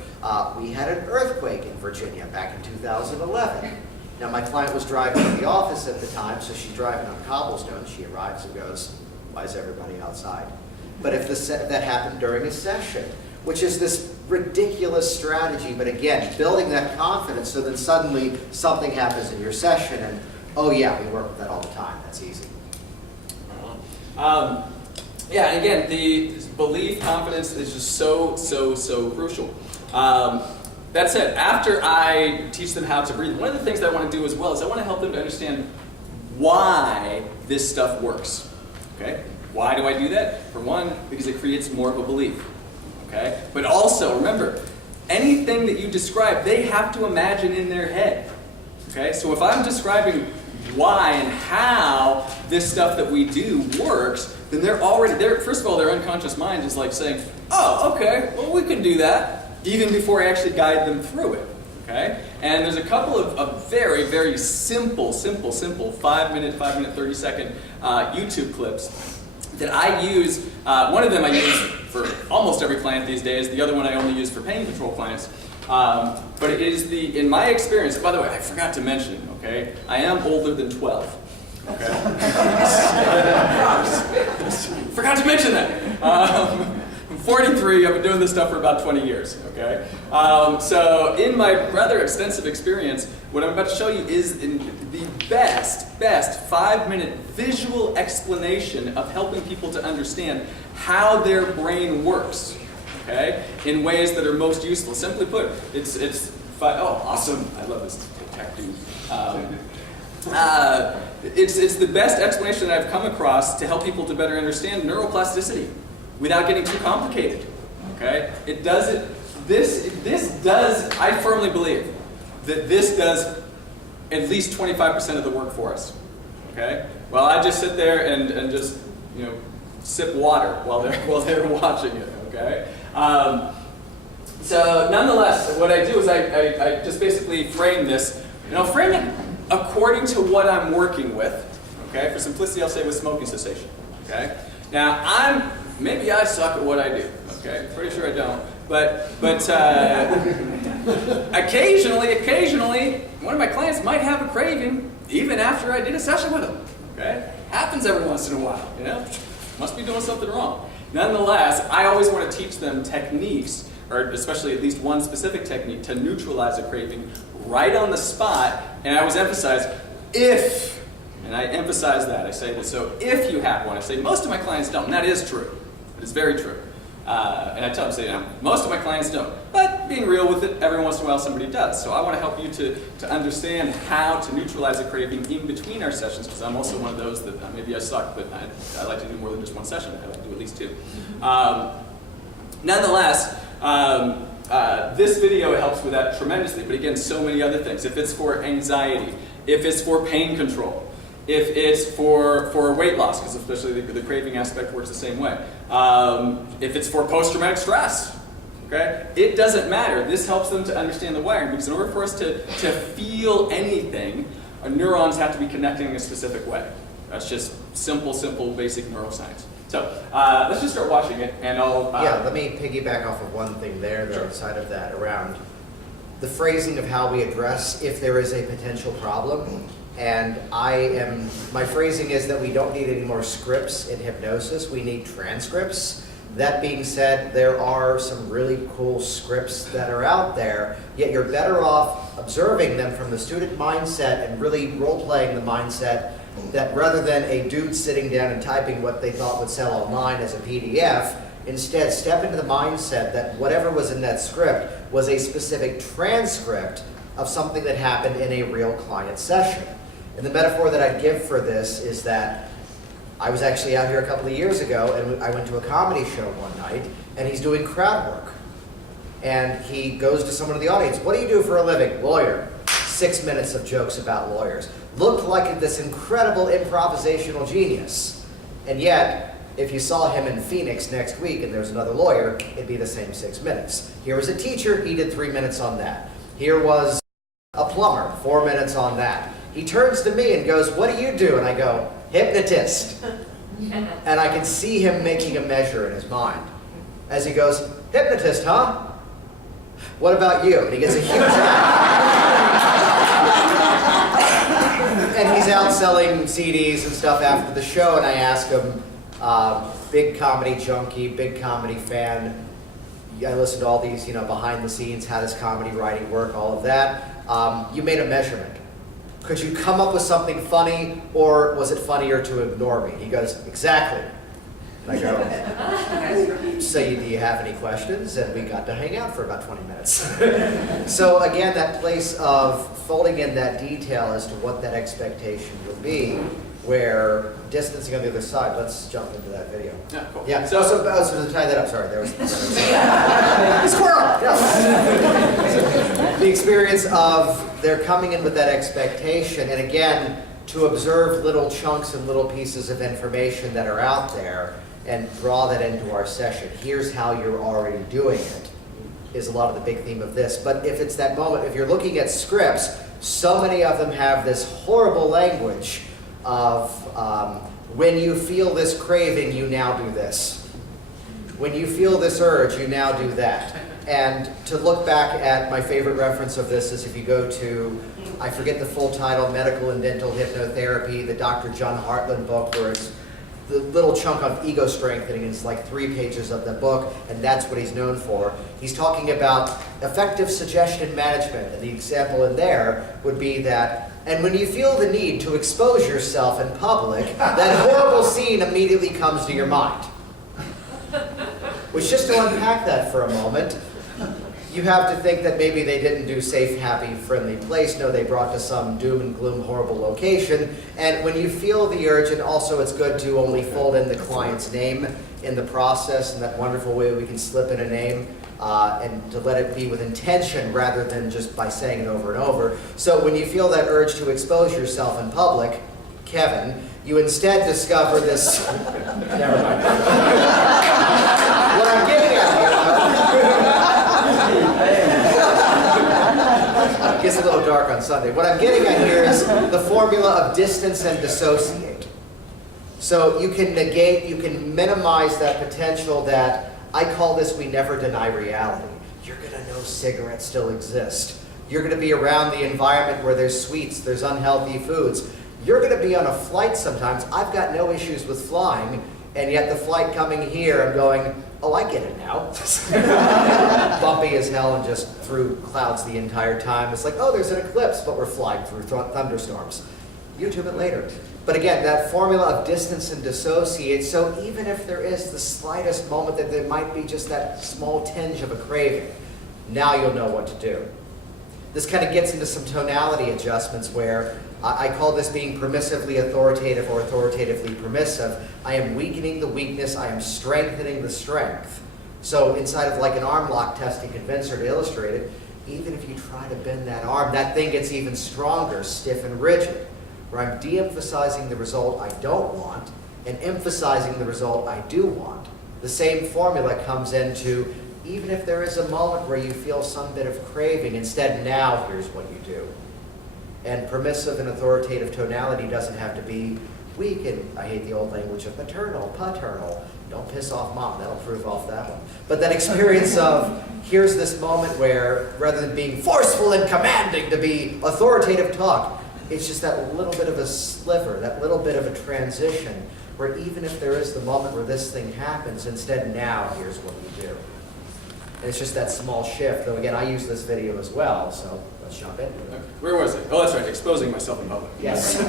We had an earthquake in Virginia back in 2011. Now my client was driving to the office at the time, so she's driving on cobblestone. She arrives and goes, why is everybody outside? But if that happened during a session, which is this ridiculous strategy, but again, building that confidence so then suddenly something happens in your session and, oh yeah, we work with that all the time. That's easy. Yeah, and again, the belief, confidence is just so crucial. That said, after I teach them how to breathe, one of the things that I want to do as well is I want to help them to understand why this stuff works. Okay? Why do I do that? For one, because it creates more of a belief. Okay? But also, remember, anything that you describe, they have to imagine in their head. Okay? So if I'm describing why and how this stuff that we do works, then they're already there. First of all, their unconscious mind is like saying, oh, okay, well, we can do that, even before I actually guide them through it. Okay? And there's a couple of very simple 5-minute, 30-second YouTube clips that I use. One of them I use for almost every client these days. The other one I only use for pain control clients. But it is in my experience, by the way, I forgot to mention, okay, I am older than 12. Okay? Forgot to mention that. I'm 43, I've been doing this stuff for about 20 years, okay? So in my rather extensive experience, what I'm about to show you is the best 5-minute visual explanation of helping people to understand how their brain works. Okay, in ways that are most useful. Simply put, it's awesome! I love this tech dude. It's the best explanation that I've come across to help people to better understand neuroplasticity without getting too complicated. Okay, it does it. This does. I firmly believe that this does at least 25% of the work for us. Okay, well I just sit there and just sip water while they're watching it. Okay. So nonetheless, what I do is I just basically frame this, frame it according to what I'm working with. Okay, for simplicity, I'll say with smoking cessation. Okay, now maybe I suck at what I do. Okay, pretty sure I don't, but occasionally, one of my clients might have a craving even after I did a session with them. Okay, happens every once in a while. Must be doing something wrong. Nonetheless, I always want to teach them techniques, or especially at least one specific technique, to neutralize a craving right on the spot. And I always emphasize, if, and I emphasize that, I say that, so if you have one, I say most of my clients don't, and that is true. It is very true. And I tell them, most of my clients don't. But being real with it, every once in a while somebody does. So I want to help you to understand how to neutralize a craving in between our sessions, because I'm also one of those that maybe I suck, but I like to do more than just one session. I like to do at least 2. Nonetheless, this video helps with that tremendously, but again, so many other things. If it's for anxiety, if it's for pain control, if it's for weight loss, because especially the craving aspect works the same way. If it's for post-traumatic stress, okay? It doesn't matter. This helps them to understand the wiring, because in order for us to feel anything, our neurons have to be connecting in a specific way. That's just simple, basic neuroscience. So let's just start watching it, and I'll... Yeah, let me piggyback off of one thing there, though, outside of that, around the phrasing of how we address if there is a potential problem. And my phrasing is that we don't need any more scripts in hypnosis, we need transcripts. That being said, there are some really cool scripts that are out there, yet you're better off observing them from the student mindset and really role-playing the mindset that rather than a dude sitting down and typing what they thought would sell online as a PDF, instead step into the mindset that whatever was in that script was a specific transcript of something that happened in a real client session. And the metaphor that I give for this is that I was actually out here a couple of years ago, and I went to a comedy show one night, and he's doing crowd work. And he goes to someone in the audience, "What do you do for a living?" "Lawyer." 6 minutes of jokes about lawyers. Looked like this incredible improvisational genius. And yet, if you saw him in Phoenix next week and there's another lawyer, it'd be the same 6 minutes. Here was a teacher, he did 3 minutes on that. Here was a plumber, 4 minutes on that. He turns to me and goes, "What do you do?" And I go, "Hypnotist." And I can see him making a measure in his mind. As he goes, "Hypnotist, huh? What about you?" And he gets a huge and he's out selling CDs and stuff after the show, and I ask him, big comedy junkie, big comedy fan, I listen to all these, behind the scenes, how does comedy writing work, all of that. You made a measurement. Could you come up with something funny, or was it funnier to ignore me? He goes, "Exactly." And I go, "So do you have any questions?" And we got to hang out for about 20 minutes. So again, that place of folding in that detail as to what that expectation would be, where distancing on the other side. Let's jump into that video. Yeah, cool. Yeah, so to tie that up, sorry, there was squirrel! Yeah. The experience of they're coming in with that expectation, and again, to observe little chunks and little pieces of information that are out there and draw that into our session. Here's how you're already doing it, is a lot of the big theme of this. But if it's that moment, if you're looking at scripts, so many of them have this horrible language of when you feel this craving, you now do this. When you feel this urge, you now do that. And to look back at my favorite reference of this is if you go to, I forget the full title, Medical and Dental Hypnotherapy, the Dr. John Hartland book, where it's the little chunk of ego strengthening, and it's like 3 pages of the book, and that's what he's known for. He's talking about effective suggestion management, and the example in there would be that, and when you feel the need to expose yourself in public, that horrible scene immediately comes to your mind. Which, just to unpack that for a moment, you have to think that maybe they didn't do safe, happy, friendly place. No, they brought to some doom and gloom, horrible location. And when you feel the urge, and also it's good to only fold in the client's name in the process, in that wonderful way we can slip in a name, and to let it be with intention rather than just by saying it over and over. So when you feel that urge to expose yourself in public, Kevin, you instead discover this... Never mind. What I'm getting at here, gets a little dark on Sunday. What I'm getting at here is the formula of distance and dissociate. So you can negate, you can minimize that potential that, I call this, we never deny reality. You're gonna know cigarettes still exist. You're gonna be around the environment where there's sweets, there's unhealthy foods. You're gonna be on a flight sometimes. I've got no issues with flying, and yet the flight coming here, I'm going, oh, I get it now. Bumpy as hell and just through clouds the entire time. It's like, oh, there's an eclipse, but we're flying through thunderstorms. YouTube it later. But again, that formula of distance and dissociate, so even if there is the slightest moment that there might be just that small tinge of a craving, now you'll know what to do. This kind of gets into some tonality adjustments where I call this being permissively authoritative or authoritatively permissive. I am weakening the weakness, I am strengthening the strength. So inside of like an arm lock test to convince her to illustrate it, even if you try to bend that arm, that thing gets even stronger, stiff and rigid. Where I'm de-emphasizing the result I don't want and emphasizing the result I do want. The same formula comes into, even if there is a moment where you feel some bit of craving, instead now here's what you do. And permissive and authoritative tonality doesn't have to be weak, and I hate the old language of maternal, paternal. Don't piss off mom, that'll prove off that one. But that experience of, here's this moment where, rather than being forceful and commanding to be authoritative talk, it's just that little bit of a sliver, that little bit of a transition, where even if there is the moment where this thing happens, instead now, here's what you do. And it's just that small shift, though again, I use this video as well, so let's jump into it. Where was it? Oh, that's right, exposing myself in public. Yes.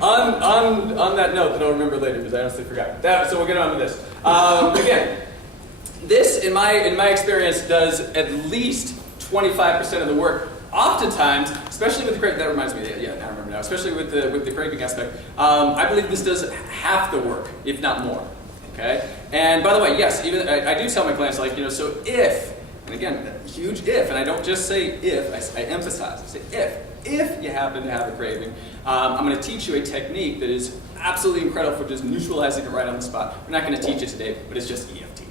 On that note that I'll remember later because I honestly forgot. So we'll get on to this. Again, this in my experience does at least 25% of the work. Oftentimes, especially with the craving, that reminds me. Yeah, I remember now. Especially with the craving aspect, I believe this does half the work, if not more. Okay. And by the way, yes, even I do tell my clients, like, so if, and again, huge if, and I don't just say if, I emphasize. I say if you happen to have a craving, I'm going to teach you a technique that is absolutely incredible for just neutralizing it right on the spot. We're not going to teach it today, but it's just EFT.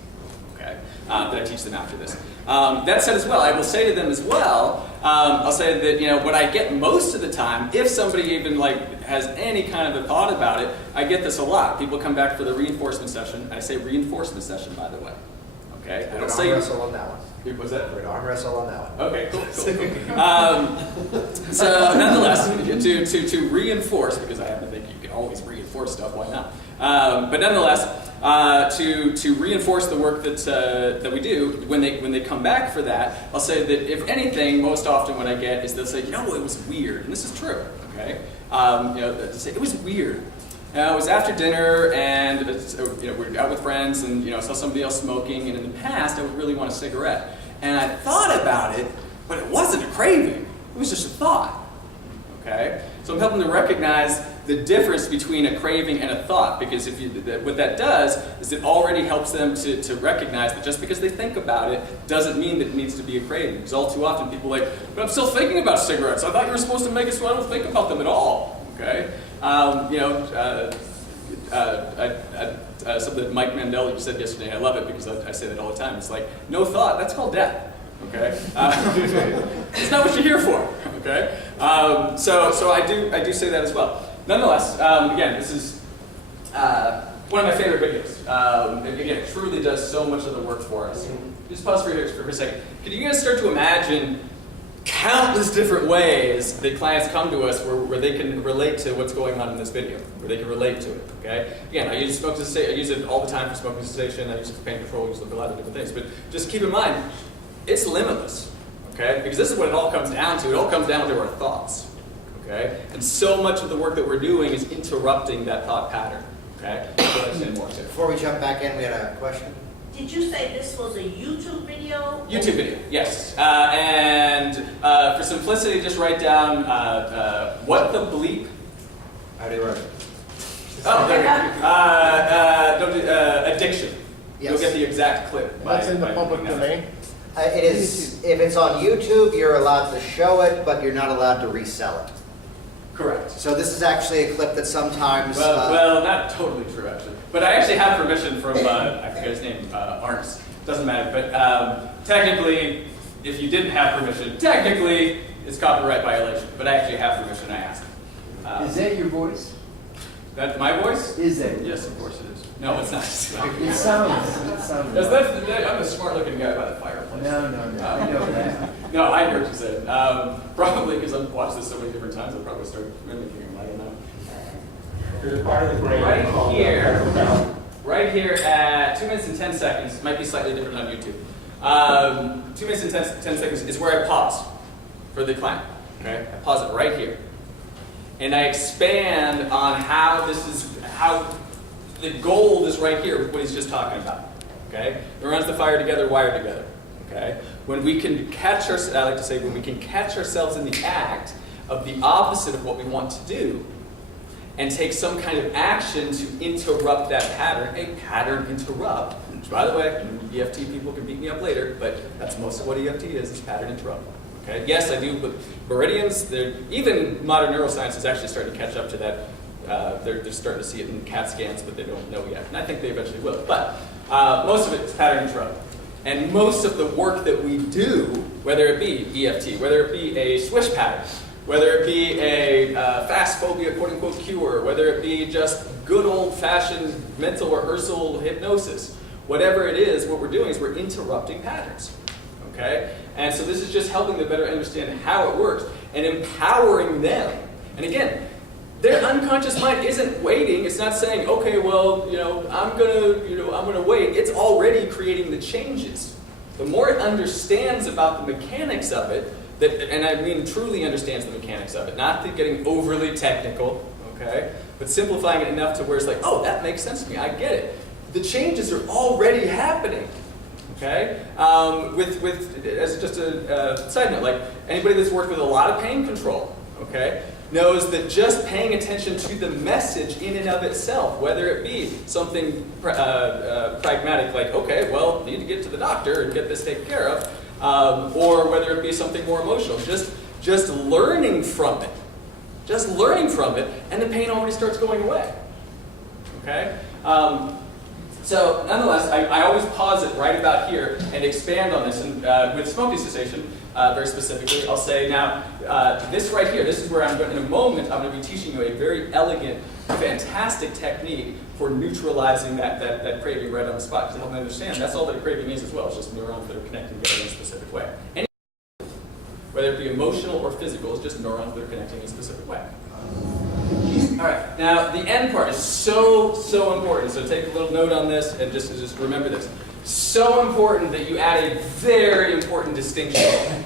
Okay. That I teach them after this. That said as well, I will say to them as well, I'll say that, what I get most of the time, if somebody even has any kind of a thought about it, I get this a lot. People come back for the reinforcement session, and I say reinforcement session, by the way. Okay? I don't say arm wrestle on that one. Was that? We're gonna arm wrestle on that one. Okay, cool. So nonetheless, to reinforce, because I happen to think you can always reinforce stuff, why not? But nonetheless, to reinforce the work that we do, when they come back for that, I'll say that if anything, most often what I get is they'll say, it was weird, and this is true. Okay, they'll say it was weird. It was after dinner, and we were out with friends, and I saw somebody else smoking, and in the past I would really want a cigarette, and I thought about it, but it wasn't a craving. It was just a thought. Okay, so I'm helping them recognize the difference between a craving and a thought, because what that does is it already helps them to recognize that just because they think about it doesn't mean that it needs to be a craving. Because all too often people are like, but I'm still thinking about cigarettes. I thought you were supposed to make it so I don't think about them at all. Okay, something that Mike Mandel said yesterday. I love it because I say that all the time. It's like, no thought. That's called death. Okay, it's not what you're here for. Okay, so I do say that as well. Nonetheless, again, this is one of my favorite videos. Again, it truly does so much of the work for us. Just pause for a second. Can you guys start to imagine countless different ways that clients come to us where they can relate to what's going on in this video, where they can relate to it? Okay. Again, I use smoke cessation. I use it all the time for smoking cessation. I use it for pain control. I use it for a lot of different things. But just keep in mind, it's limitless. Okay, because this is what it all comes down to. It all comes down to our thoughts. Okay, and so much of the work that we're doing is interrupting that thought pattern. Okay, so let's say more too. Before we jump back in, we had a question. Did you say this was a YouTube video? YouTube video, yes. And for simplicity, just write down what the bleep. How do you write it? Oh, there we go. Addiction. Yes. You'll get the exact clip. That's in the public domain? It is. If it's on YouTube, you're allowed to show it, but you're not allowed to resell it. Correct. So this is actually a clip that sometimes... Well, not totally true, actually. But I actually have permission from, I forget his name, Arns. Doesn't matter. But technically, if you didn't have permission, technically, it's copyright violation. But I actually have permission, I asked. Is that your voice? That's my voice? Is that? Yes, of course it is. No, it's not. It sounds. I'm a smart-looking guy by the fireplace. No, I know that. No, I heard what you said. Probably because I've watched this so many different times, I'll probably start mimicking him. I don't know. Right here at 2 minutes and 10 seconds, might be slightly different on YouTube. 2 minutes and 10 seconds is where I pause for the client. Okay, I pause it right here, and I expand on how the gold is right here with what he's just talking about. Okay, neurons that fire together, wire together. Okay, when we can catch ourselves, I like to say, when we can catch ourselves in the act of the opposite of what we want to do, and take some kind of action to interrupt that pattern, a pattern interrupt. Which, by the way, EFT people can beat me up later, but that's most of what EFT is pattern interrupt. Okay, yes, I do, but meridians, even modern neuroscience is actually starting to catch up to that. They're starting to see it in CAT scans, but they don't know yet. And I think they eventually will. But most of it is pattern interrupt. And most of the work that we do, whether it be EFT, whether it be a swish pattern, whether it be a fast phobia quote-unquote cure, whether it be just good old-fashioned mental rehearsal hypnosis, whatever it is, what we're doing is we're interrupting patterns. Okay? And so this is just helping them better understand how it works and empowering them. And again, their unconscious mind isn't waiting. It's not saying, okay, well, I'm gonna wait. It's already creating the changes. The more it understands about the mechanics of it, and I mean truly understands the mechanics of it, not getting overly technical, okay, but simplifying it enough to where it's like, oh, that makes sense to me. I get it. The changes are already happening. Okay? As just a side note, like anybody that's worked with a lot of pain control, okay, knows that just paying attention to the message in and of itself, whether it be something pragmatic like, okay, well, need to get to the doctor and get this taken care of, or whether it be something more emotional, just learning from it. Just learning from it, and the pain already starts going away. Okay? So, nonetheless, I always pause it right about here and expand on this. And with smoking cessation, very specifically, I'll say, now, this right here, this is where in a moment, I'm going to be teaching you a very elegant, fantastic technique for neutralizing that craving right on the spot. To help me understand, that's all that a craving is as well. It's just neurons that are connecting together in a specific way. Whether it be emotional or physical, it's just neurons that are connecting in a specific way. All right, now the end part is so important, so take a little note on this and just remember this. So important that you add a very important distinction,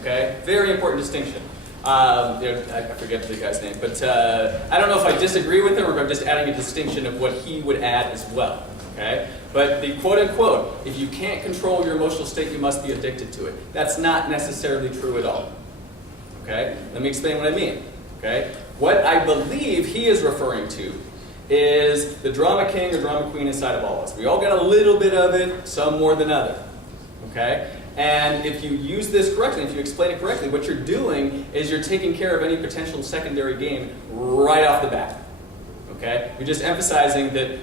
okay? Very important distinction. I forget the guy's name, but I don't know if I disagree with him or if I'm just adding a distinction of what he would add as well, okay? But the quote-unquote, if you can't control your emotional state, you must be addicted to it. That's not necessarily true at all, okay? Let me explain what I mean, okay? What I believe he is referring to is the drama king or drama queen inside of all of us. We all got a little bit of it, some more than other, okay? And if you use this correctly, if you explain it correctly, what you're doing is you're taking care of any potential secondary gain right off the bat. Okay? You're just emphasizing that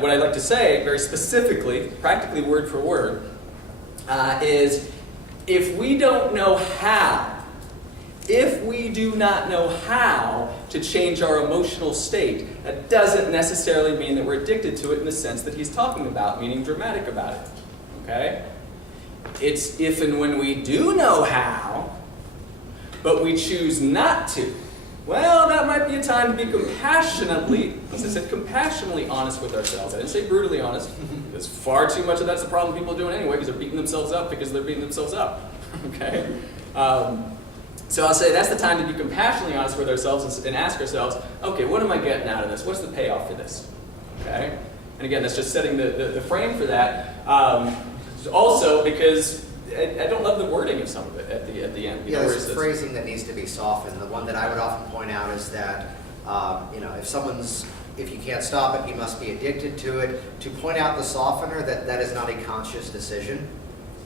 what I'd like to say, very specifically, practically word for word, is if we don't know how, if we do not know how to change our emotional state, that doesn't necessarily mean that we're addicted to it in the sense that he's talking about, meaning dramatic about it. Okay? It's if and when we do know how, but we choose not to. Well, that might be a time to be compassionately, as I said, compassionately honest with ourselves. I didn't say brutally honest, because far too much of that's the problem people are doing anyway, because they're beating themselves up because they're beating themselves up. Okay? So I'll say that's the time to be compassionately honest with ourselves and ask ourselves, okay, what am I getting out of this? What's the payoff for this? Okay? And again, that's just setting the frame for that. Also, because I don't love the wording of some of it at the end. Yeah, there's a phrasing that needs to be softened. The one that I would often point out is that, if you can't stop it, you must be addicted to it. To point out the softener, that is not a conscious decision.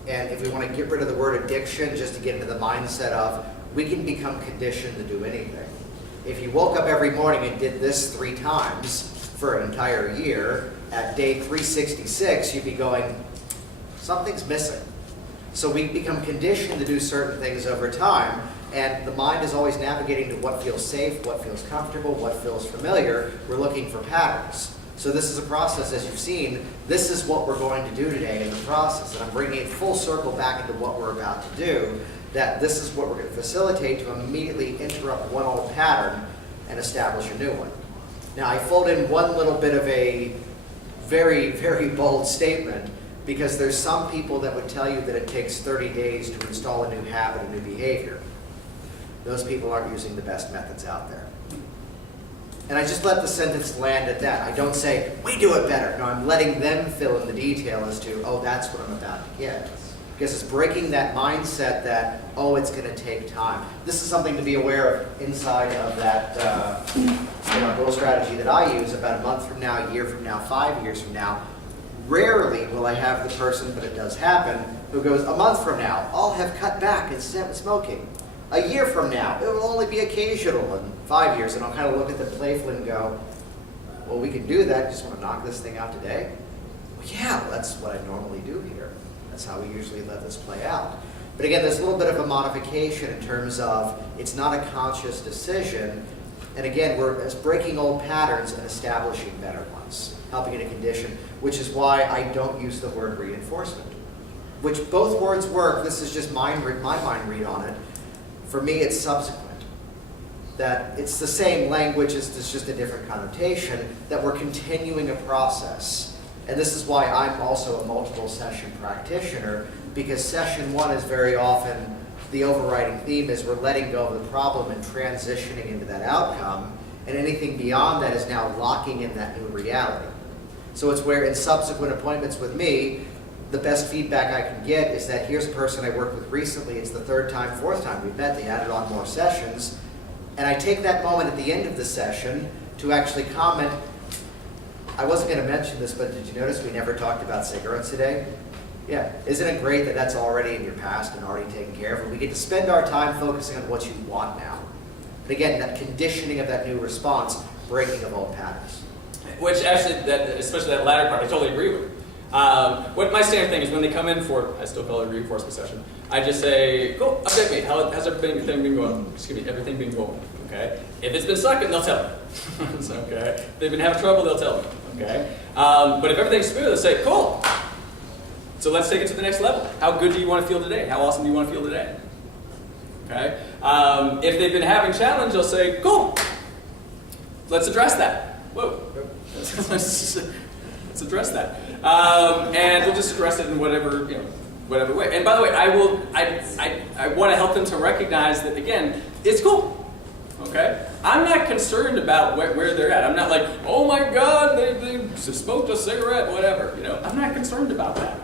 And if we want to get rid of the word addiction, just to get into the mindset of, we can become conditioned to do anything. If you woke up every morning and did this 3 times for an entire year, at day 366, you'd be going, something's missing. So we become conditioned to do certain things over time, and the mind is always navigating to what feels safe, what feels comfortable, what feels familiar. We're looking for patterns. So this is a process, as you've seen, this is what we're going to do today in the process, and I'm bringing it full circle back into what we're about to do, that this is what we're going to facilitate to immediately interrupt one old pattern and establish a new one. Now I fold in one little bit of a very, very bold statement, because there's some people that would tell you that it takes 30 days to install a new habit, a new behavior. Those people aren't using the best methods out there. And I just let the sentence land at that. I don't say, we do it better. No, I'm letting them fill in the detail as to, oh, that's what I'm about to get. Because it's breaking that mindset that, oh, it's going to take time. This is something to be aware of inside of that goal strategy that I use. About a month from now, a year from now, 5 years from now, rarely will I have the person, but it does happen, who goes, a month from now, I'll have cut back and stop smoking. A year from now, it will only be occasional. And 5 years, and I'll kind of look at them playfully and go, well, we can do that. Just want to knock this thing out today? Well, yeah, that's what I normally do here. That's how we usually let this play out. But again, there's a little bit of a modification in terms of it's not a conscious decision. And again, we're breaking old patterns and establishing better ones, helping in a condition, which is why I don't use the word reinforcement. Which both words work. This is just my mind read on it. For me, it's subsequent. That it's the same language, it's just a different connotation, that we're continuing a process. And this is why I'm also a multiple session practitioner, because session one is very often, the overriding theme is we're letting go of the problem and transitioning into that outcome, and anything beyond that is now locking in that new reality. So it's where in subsequent appointments with me, the best feedback I can get is that here's a person I worked with recently, it's the third time, fourth time we've met, they added on more sessions, and I take that moment at the end of the session to actually comment. I wasn't going to mention this, but did you notice we never talked about cigarettes today? Yeah, isn't it great that that's already in your past and already taken care of? And we get to spend our time focusing on what you want now. And again, that conditioning of that new response, breaking of old patterns. Which actually, especially that latter part, I totally agree with. What my standard thing is when they come in for, I still call it a reinforcement session, I just say, cool, update me. How's everything been going? Excuse me, everything been going? Okay. If it's been sucking, they'll tell me. Okay. If they've been having trouble, they'll tell me. Okay. But if everything's smooth, they'll say, cool. So let's take it to the next level. How good do you want to feel today? How awesome do you want to feel today? Okay. If they've been having challenge, they'll say, cool. Let's address that. Whoa. Let's address that. And we'll just address it in whatever way. And by the way, I want to help them to recognize that, again, it's cool. Okay? I'm not concerned about where they're at. I'm not like, oh my God, they smoked a cigarette, whatever. I'm not concerned about that.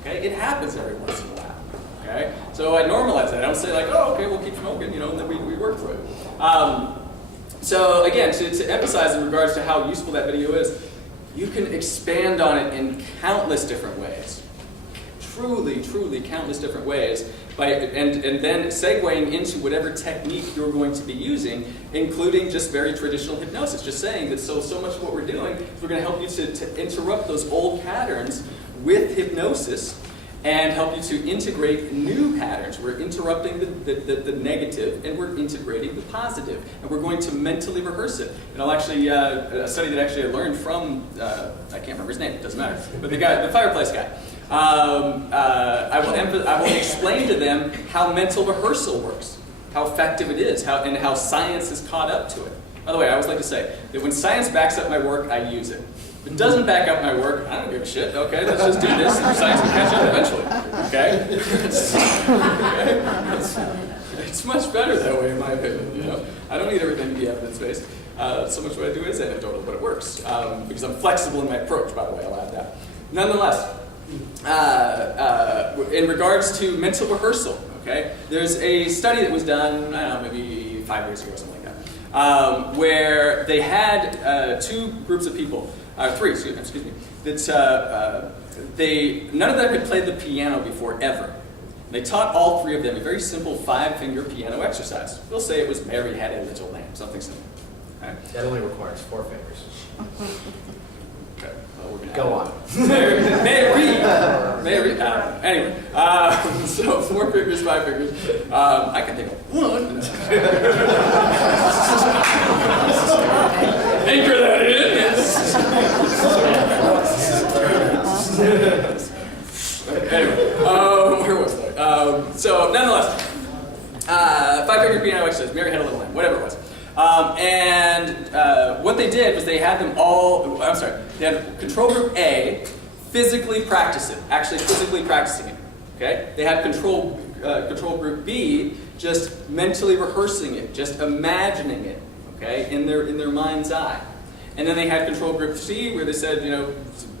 Okay? It happens every once in a while. Okay? So I normalize that. I don't say like, oh, okay, we'll keep smoking, and then we work through it. So again, to emphasize in regards to how useful that video is, you can expand on it in countless different ways. Truly, truly countless different ways. And then segueing into whatever technique you're going to be using, including just very traditional hypnosis. Just saying that so much of what we're doing is we're going to help you to interrupt those old patterns with hypnosis and help you to integrate new patterns. We're interrupting the negative and we're integrating the positive. And we're going to mentally rehearse it. And I'll actually, a study that actually I learned from, I can't remember his name, it doesn't matter, but the fireplace guy. I will explain to them how mental rehearsal works, how effective it is, and how science has caught up to it. By the way, I always like to say that when science backs up my work, I use it. If it doesn't back up my work, I don't give a shit. Okay, let's just do this, and science will catch up eventually. Okay? It's much better that way, in my opinion. I don't need everything to be evidence-based. So much what I do is anecdotal, but it works because I'm flexible in my approach. By the way, I'll add that. Nonetheless. In regards to mental rehearsal, okay, there's a study that was done, I don't know, maybe 5 years ago or something like that, where they had two groups of people, three, excuse me, that none of them had played the piano before ever. They taught all three of them a very simple 5-finger piano exercise. We'll say it was Mary Had a Little Lamb, something simple. Okay? That only requires 4 fingers. Okay. Well, Go on. Mary. Anyway, so 4 fingers, 5 fingers. I can think of one. Anchor that in. Anyway, where was I? So nonetheless, 5-finger piano exercise. Mary Had a Little Lamb. Whatever it was. What they did was they had them all, they had control group A physically practice it, actually physically practicing it, okay? They had control group B just mentally rehearsing it, just imagining it, okay, in their mind's eye. And then they had control group C where they said,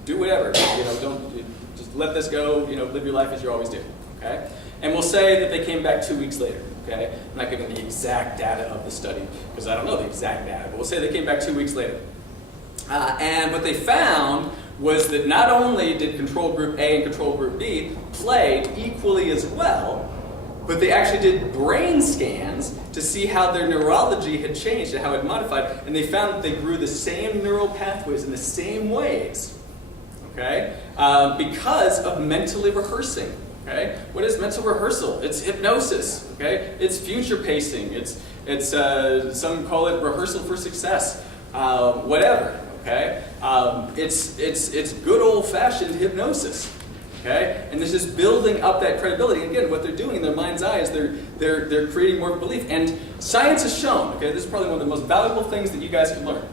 do whatever, just let this go, live your life as you always do, okay? And we'll say that they came back 2 weeks later. Okay? I'm not giving the exact data of the study because I don't know the exact data, but we'll say they came back 2 weeks later. And what they found was that not only did control group A and control group B play equally as well, but they actually did brain scans to see how their neurology had changed and how it modified, and they found that they grew the same neural pathways in the same ways, okay? Because of mentally rehearsing Okay? What is mental rehearsal? It's hypnosis. Okay? It's future pacing. It's some call it rehearsal for success. Whatever. Okay? It's good old-fashioned hypnosis. Okay? And this is building up that credibility. Again, what they're doing in their mind's eye is they're creating more belief. And science has shown, okay, this is probably one of the most valuable things that you guys can learn.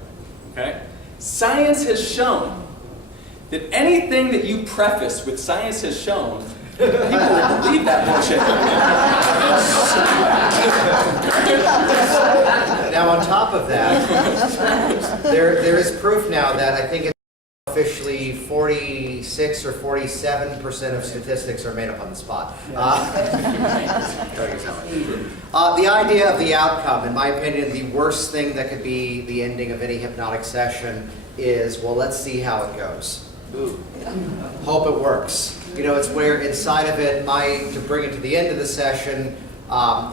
Okay? Science has shown that anything that you preface with "science has shown," people will believe that bullshit. Now, on top of that, there is proof now that I think it's officially 46 or 47% of statistics are made up on the spot. The idea of the outcome, in my opinion, the worst thing that could be the ending of any hypnotic session is, well, let's see how it goes. Hope it works. You know, it's where inside of it, to bring it to the end of the session,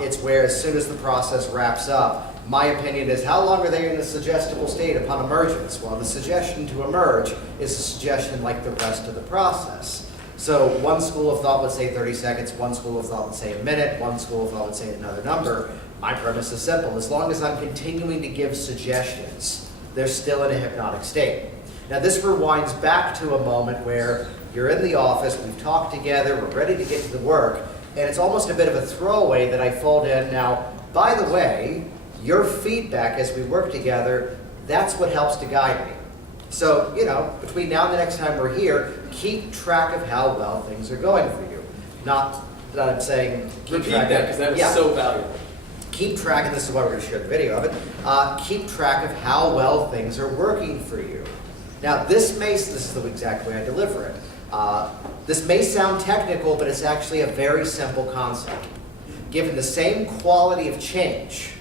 it's where as soon as the process wraps up, my opinion is, how long are they in a suggestible state upon emergence? Well, the suggestion to emerge is a suggestion like the rest of the process. So one school of thought would say 30 seconds, one school of thought would say a minute, one school of thought would say another number. My premise is simple. As long as I'm continuing to give suggestions, they're still in a hypnotic state. Now this rewinds back to a moment where you're in the office, we've talked together, we're ready to get to the work, and it's almost a bit of a throwaway that I fold in. Now, by the way, your feedback as we work together, that's what helps to guide me. So, you know, between now and the next time we're here, keep track of how well things are going for you. Not that I'm saying keep Repeat track that, because that was so valuable. Keep track, and this is why we're going to share the video of it, keep track of how well things are working for you. Now, this is the exact way I deliver it. This may sound technical, but it's actually a very simple concept. Given the same quality of change,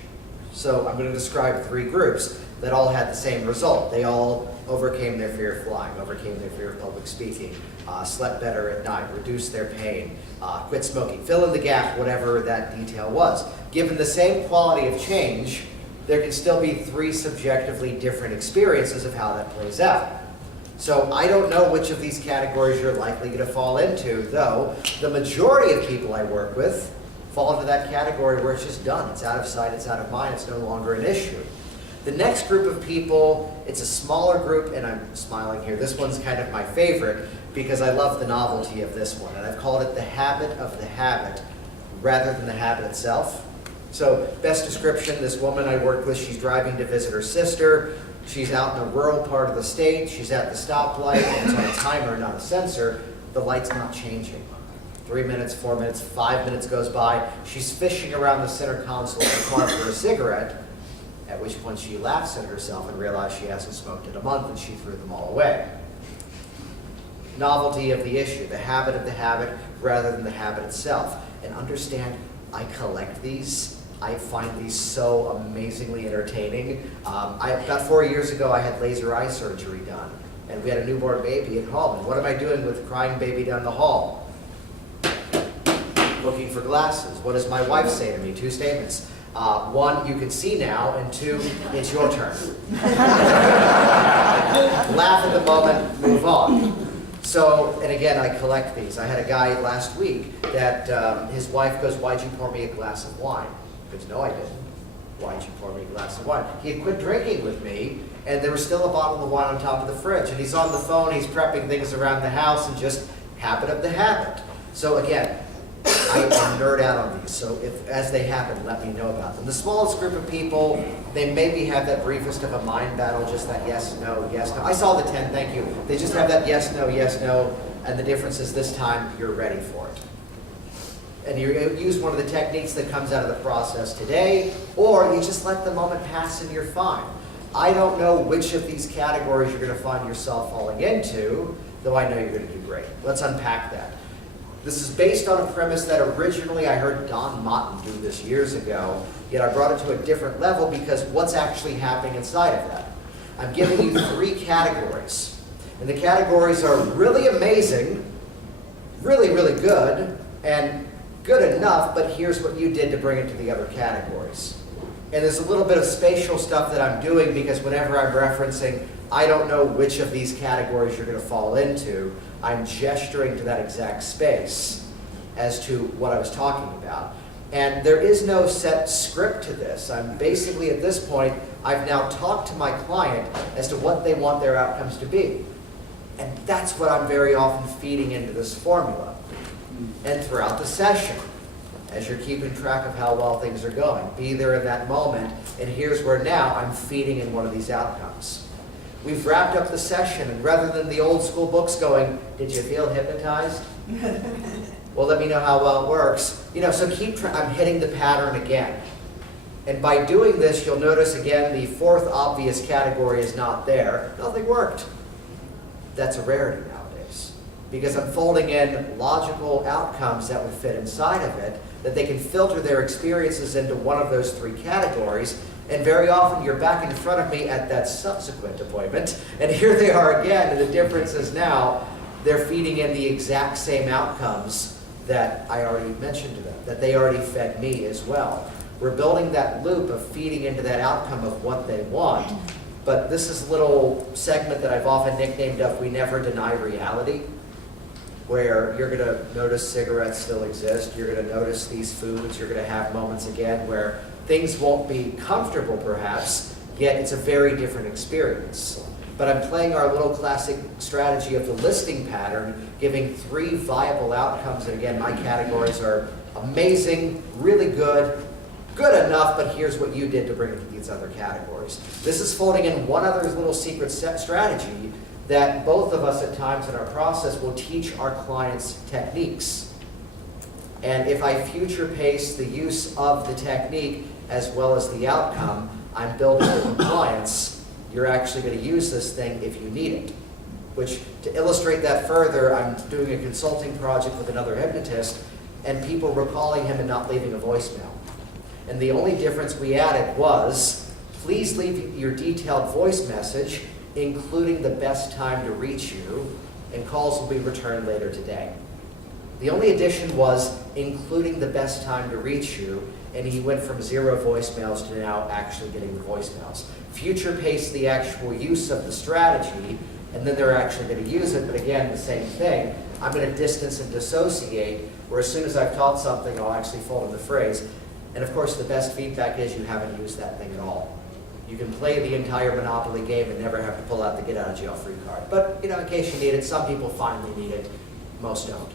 so I'm going to describe 3 groups that all had the same result. They all overcame their fear of flying, overcame their fear of public speaking, slept better at night, reduced their pain, quit smoking, fill in the gap, whatever that detail was. Given the same quality of change, there can still be 3 subjectively different experiences of how that plays out. So I don't know which of these categories you're likely going to fall into, though the majority of people I work with fall into that category where it's just done. It's out of sight, it's out of mind, it's no longer an issue. The next group of people, it's a smaller group, and I'm smiling here. This one's kind of my favorite because I love the novelty of this one, and I've called it the habit of the habit rather than the habit itself. So, best description, this woman I worked with, she's driving to visit her sister. She's out in a rural part of the state. She's at the stoplight, and it's on a timer, not a sensor. The light's not changing. 3 minutes, 4 minutes, 5 minutes goes by. She's fishing around the center console of the car for a cigarette, at which point she laughs at herself and realizes she hasn't smoked in a month, and she threw them all away. Novelty of the issue, the habit of the habit rather than the habit itself. And understand, I collect these. I find these so amazingly entertaining. About 4 years ago, I had laser eye surgery done, and we had a newborn baby at home. And what am I doing with a crying baby down the hall? Looking for glasses. What does my wife say to me? 2 statements. 1, you can see now, and 2, it's your turn. Laugh at the moment, move on. So, and again, I collect these. I had a guy last week that his wife goes, "Why'd you pour me a glass of wine?" He goes, "No, I didn't." "Why'd you pour me a glass of wine?" He had quit drinking with me, and there was still a bottle of wine on top of the fridge. And he's on the phone, he's prepping things around the house, and just habit of the habit. So again, I nerd out on these, so if as they happen, let me know about them. The smallest group of people, they maybe have that briefest of a mind battle, just that yes, no, yes, no. I saw the 10, thank you. They just have that yes, no, and the difference is this time you're ready for it. And you use one of the techniques that comes out of the process today, or you just let the moment pass and you're fine. I don't know which of these categories you're going to find yourself falling into, though I know you're going to do great. Let's unpack that. This is based on a premise that originally I heard Don Motten do this years ago, yet I brought it to a different level because what's actually happening inside of that? I'm giving you 3 categories. And the categories are really amazing, really, really good, and good enough, but here's what you did to bring it to the other categories. And there's a little bit of spatial stuff that I'm doing because whenever I'm referencing, I don't know which of these categories you're going to fall into, I'm gesturing to that exact space. as to what I was talking about. And there is no set script to this. I'm basically at this point, I've now talked to my client as to what they want their outcomes to be. And that's what I'm very often feeding into this formula. And throughout the session, as you're keeping track of how well things are going, be there in that moment, and here's where now I'm feeding in one of these outcomes. We've wrapped up the session, and rather than the old school books going, did you feel hypnotized? Well, let me know how well it works. So I'm hitting the pattern again. And by doing this, you'll notice again, the fourth obvious category is not there. Nothing worked. That's a rarity nowadays, because I'm folding in logical outcomes that would fit inside of it, that they can filter their experiences into one of those three categories. And very often you're back in front of me at that subsequent appointment, and here they are again, and the difference is now they're feeding in the exact same outcomes that I already mentioned to them, that they already fed me as well. We're building that loop of feeding into that outcome of what they want, but this is a little segment that I've often nicknamed of we never deny reality, where you're going to notice cigarettes still exist, you're going to notice these foods, you're going to have moments again where things won't be comfortable perhaps, yet it's a very different experience. But I'm playing our little classic strategy of the listing pattern, giving 3 viable outcomes, and again, my categories are amazing, really good, good enough, but here's what you did to bring it to these other categories. This is folding in one other little secret strategy that both of us at times in our process will teach our clients techniques. And if I future pace the use of the technique as well as the outcome, I'm building the compliance. You're actually going to use this thing if you need it. Which, to illustrate that further, I'm doing a consulting project with another hypnotist, and people were calling him and not leaving a voicemail. And the only difference we added was, please leave your detailed voice message, including the best time to reach you, and calls will be returned later today. The only addition was including the best time to reach you, and he went from 0 voicemails to now actually getting the voicemails. Future pace the actual use of the strategy, and then they're actually going to use it, but again, the same thing. I'm going to distance and dissociate, where as soon as I've taught something, I'll actually fold in the phrase. And of course, the best feedback is you haven't used that thing at all. You can play the entire Monopoly game and never have to pull out the get-out-of-jail-free card. But, in case you need it, some people finally need it, most don't.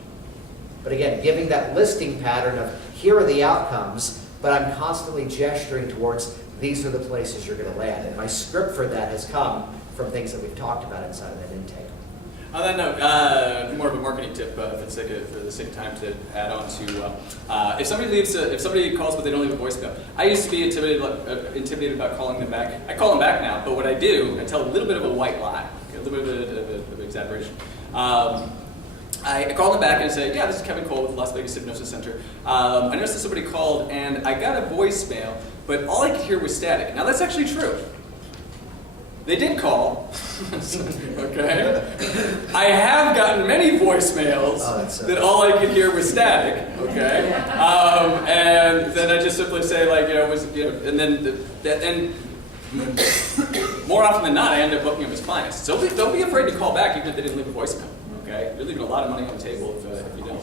But again, giving that listing pattern of, here are the outcomes, but I'm constantly gesturing towards, these are the places you're going to land. And my script for that has come from things that we've talked about inside of that intake. On that note, more of a marketing tip for the sake of time to add on to, if somebody calls but they don't leave a voicemail, I used to be intimidated about calling them back. I call them back now, but what I do, I tell a little bit of a white lie, a little bit of exaggeration. I call them back and say, yeah, this is Kevin Cole with the Las Vegas Hypnosis Center. I noticed that somebody called and I got a voicemail, but all I could hear was static. Now that's actually true. They did call, okay? I have gotten many voicemails that all I could hear was static, okay? And then I just simply say, like, and then more often than not, I end up booking them as clients. So don't be afraid to call back even if they didn't leave a voicemail, okay? You're leaving a lot of money on the table if you don't.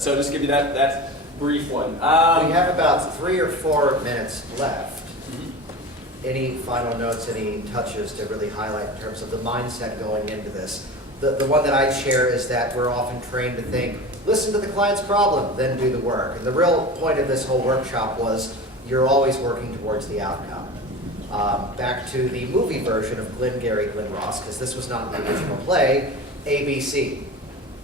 So just give you that brief one. We have about 3 or 4 minutes left. Any final notes, any touches to really highlight in terms of the mindset going into this? The one that I share is that we're often trained to think, listen to the client's problem, then do the work. And the real point of this whole workshop was you're always working towards the outcome. Back to the movie version of Glengarry Glen Ross, because this was not the original play, ABC.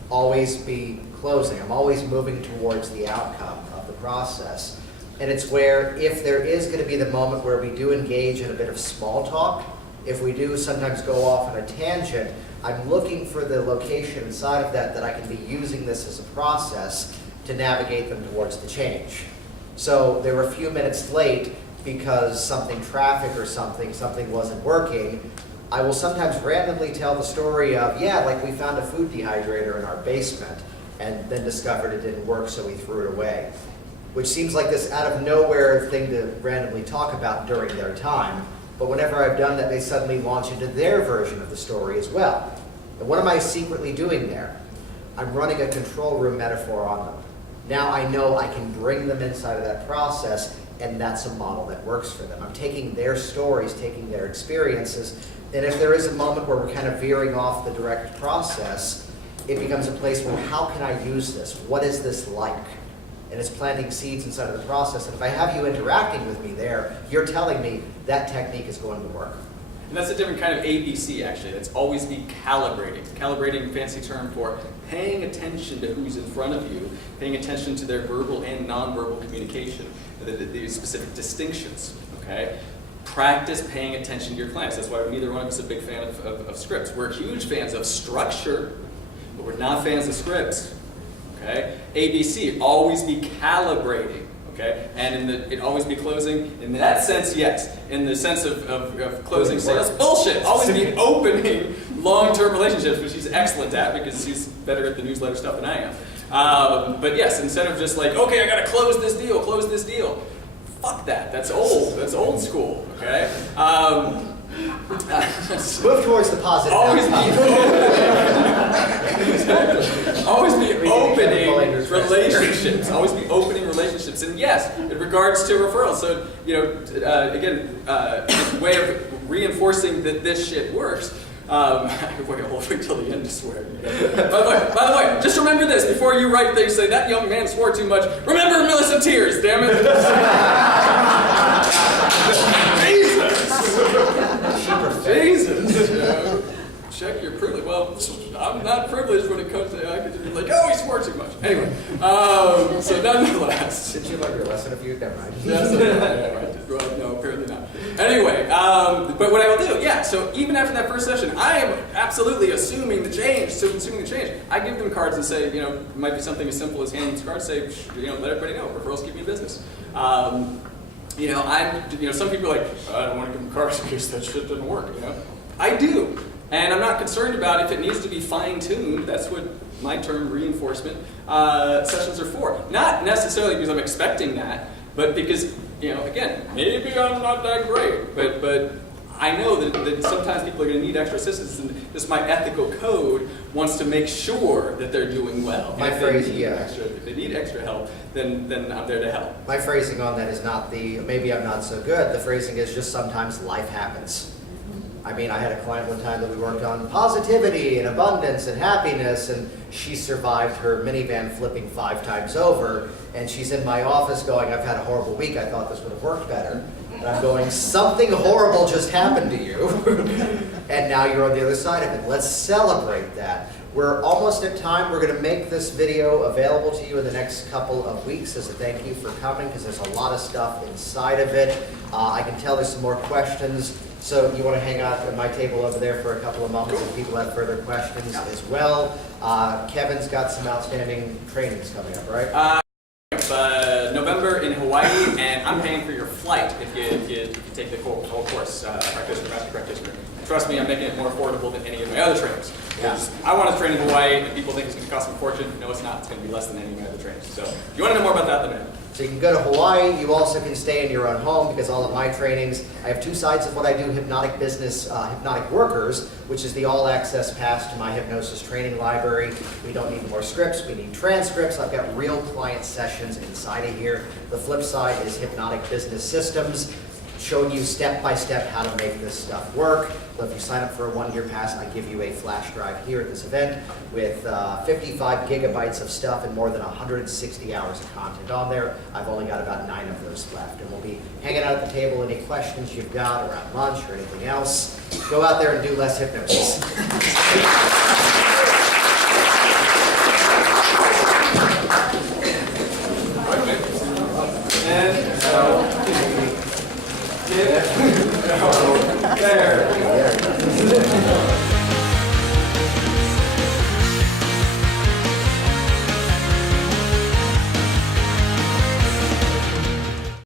Always be closing. I'm always moving towards the outcome of the process. And it's where, if there is going to be the moment where we do engage in a bit of small talk, if we do sometimes go off on a tangent, I'm looking for the location inside of that I can be using this as a process to navigate them towards the change. So they were a few minutes late because traffic or something wasn't working. I will sometimes randomly tell the story of, yeah, like we found a food dehydrator in our basement and then discovered it didn't work, so we threw it away. Which seems like this out of nowhere thing to randomly talk about during their time. But whenever I've done that, they suddenly launch into their version of the story as well. And what am I secretly doing there? I'm running a control room metaphor on them. Now I know I can bring them inside of that process, and that's a model that works for them. I'm taking their stories, taking their experiences, and if there is a moment where we're kind of veering off the direct process, it becomes a place where how can I use this? What is this like? And it's planting seeds inside of the process. And if I have you interacting with me there, you're telling me that technique is going to work. And that's a different kind of ABC, actually. That's always be calibrating. Calibrating, fancy term for paying attention to who's in front of you, paying attention to their verbal and nonverbal communication, the specific distinctions, okay? Practice paying attention to your clients. That's why neither one of us is a big fan of scripts. We're huge fans of structure, but we're not fans of scripts, okay? ABC, always be calibrating. Okay? And it always be closing. In that sense, yes. In the sense of closing sales, bullshit. Always be opening long-term relationships, which she's excellent at because she's better at the newsletter stuff than I am. But yes, instead of just like, okay, I got to close this deal. Fuck that. That's old. That's old school. Okay? Move towards the positive. Always be opening relationships. Always be opening relationships. And yes, in regards to referrals. So, again, way of reinforcing that this shit works. I'll wait till the end to swear. By the way, just remember this before you write things. Say that young man swore too much. Remember Melissa Tears, damn it. Jesus. Check your privilege. Well, I'm not privileged when it comes to I could just be like, oh, he swore too much. Anyway, so nonetheless. Did you learn your lesson if you never mind? Well, no, apparently not. Anyway, but what I will do, yeah, so even after that first session, I am absolutely assuming the change. I give them cards and say, it might be something as simple as handing these cards, say, let everybody know, referrals keep me in business. Some people are like, I don't want to give them cards in case that shit doesn't work, I do. And I'm not concerned about if it needs to be fine-tuned. That's what my term reinforcement sessions are for. Not necessarily because I'm expecting that, but because, again, maybe I'm not that great, but I know that sometimes people are going to need extra assistance, and just my ethical code wants to make sure that they're doing well. If they need extra help, then I'm there to help. My phrasing on that is not maybe I'm not so good. The phrasing is just sometimes life happens. I mean, I had a client one time that we worked on positivity and abundance and happiness, and she survived her minivan flipping 5 times over, and she's in my office going, I've had a horrible week, I thought this would have worked better. And I'm going, something horrible just happened to you, and now you're on the other side of it. Let's celebrate that. We're almost at time. We're going to make this video available to you in the next couple of weeks as a thank you for coming, because there's a lot of stuff inside of it. I can tell there's some more questions. So you want to hang out at my table over there for a couple of moments if people have further questions as well. Kevin's got some outstanding trainings coming up, right? November in Hawaii, and I'm paying for your flight if you take the whole course, practitioner, master practitioner. And trust me, I'm making it more affordable than any of my other trainings. Because I want to train in Hawaii, and people think it's going to cost me a fortune. No, it's not. It's going to be less than any of my other trainings. So if you want to know more about that, let me know. So you can go to Hawaii. You also can stay in your own home, because all of my trainings, I have 2 sides of what I do: hypnotic business, hypnotic workers, which is the all-access pass to my hypnosis training library. We don't need more scripts, we need transcripts. I've got real client sessions inside of here. The flip side is hypnotic business systems, showing you step-by-step how to make this stuff work. So if you sign up for a 1-year pass, I give you a flash drive here at this event with 55 gigabytes of stuff and more than 160 hours of content on there. I've only got about 9 of those left, and we'll be hanging out at the table. Any questions you've got around lunch or anything else, go out there and do less hypnosis. There.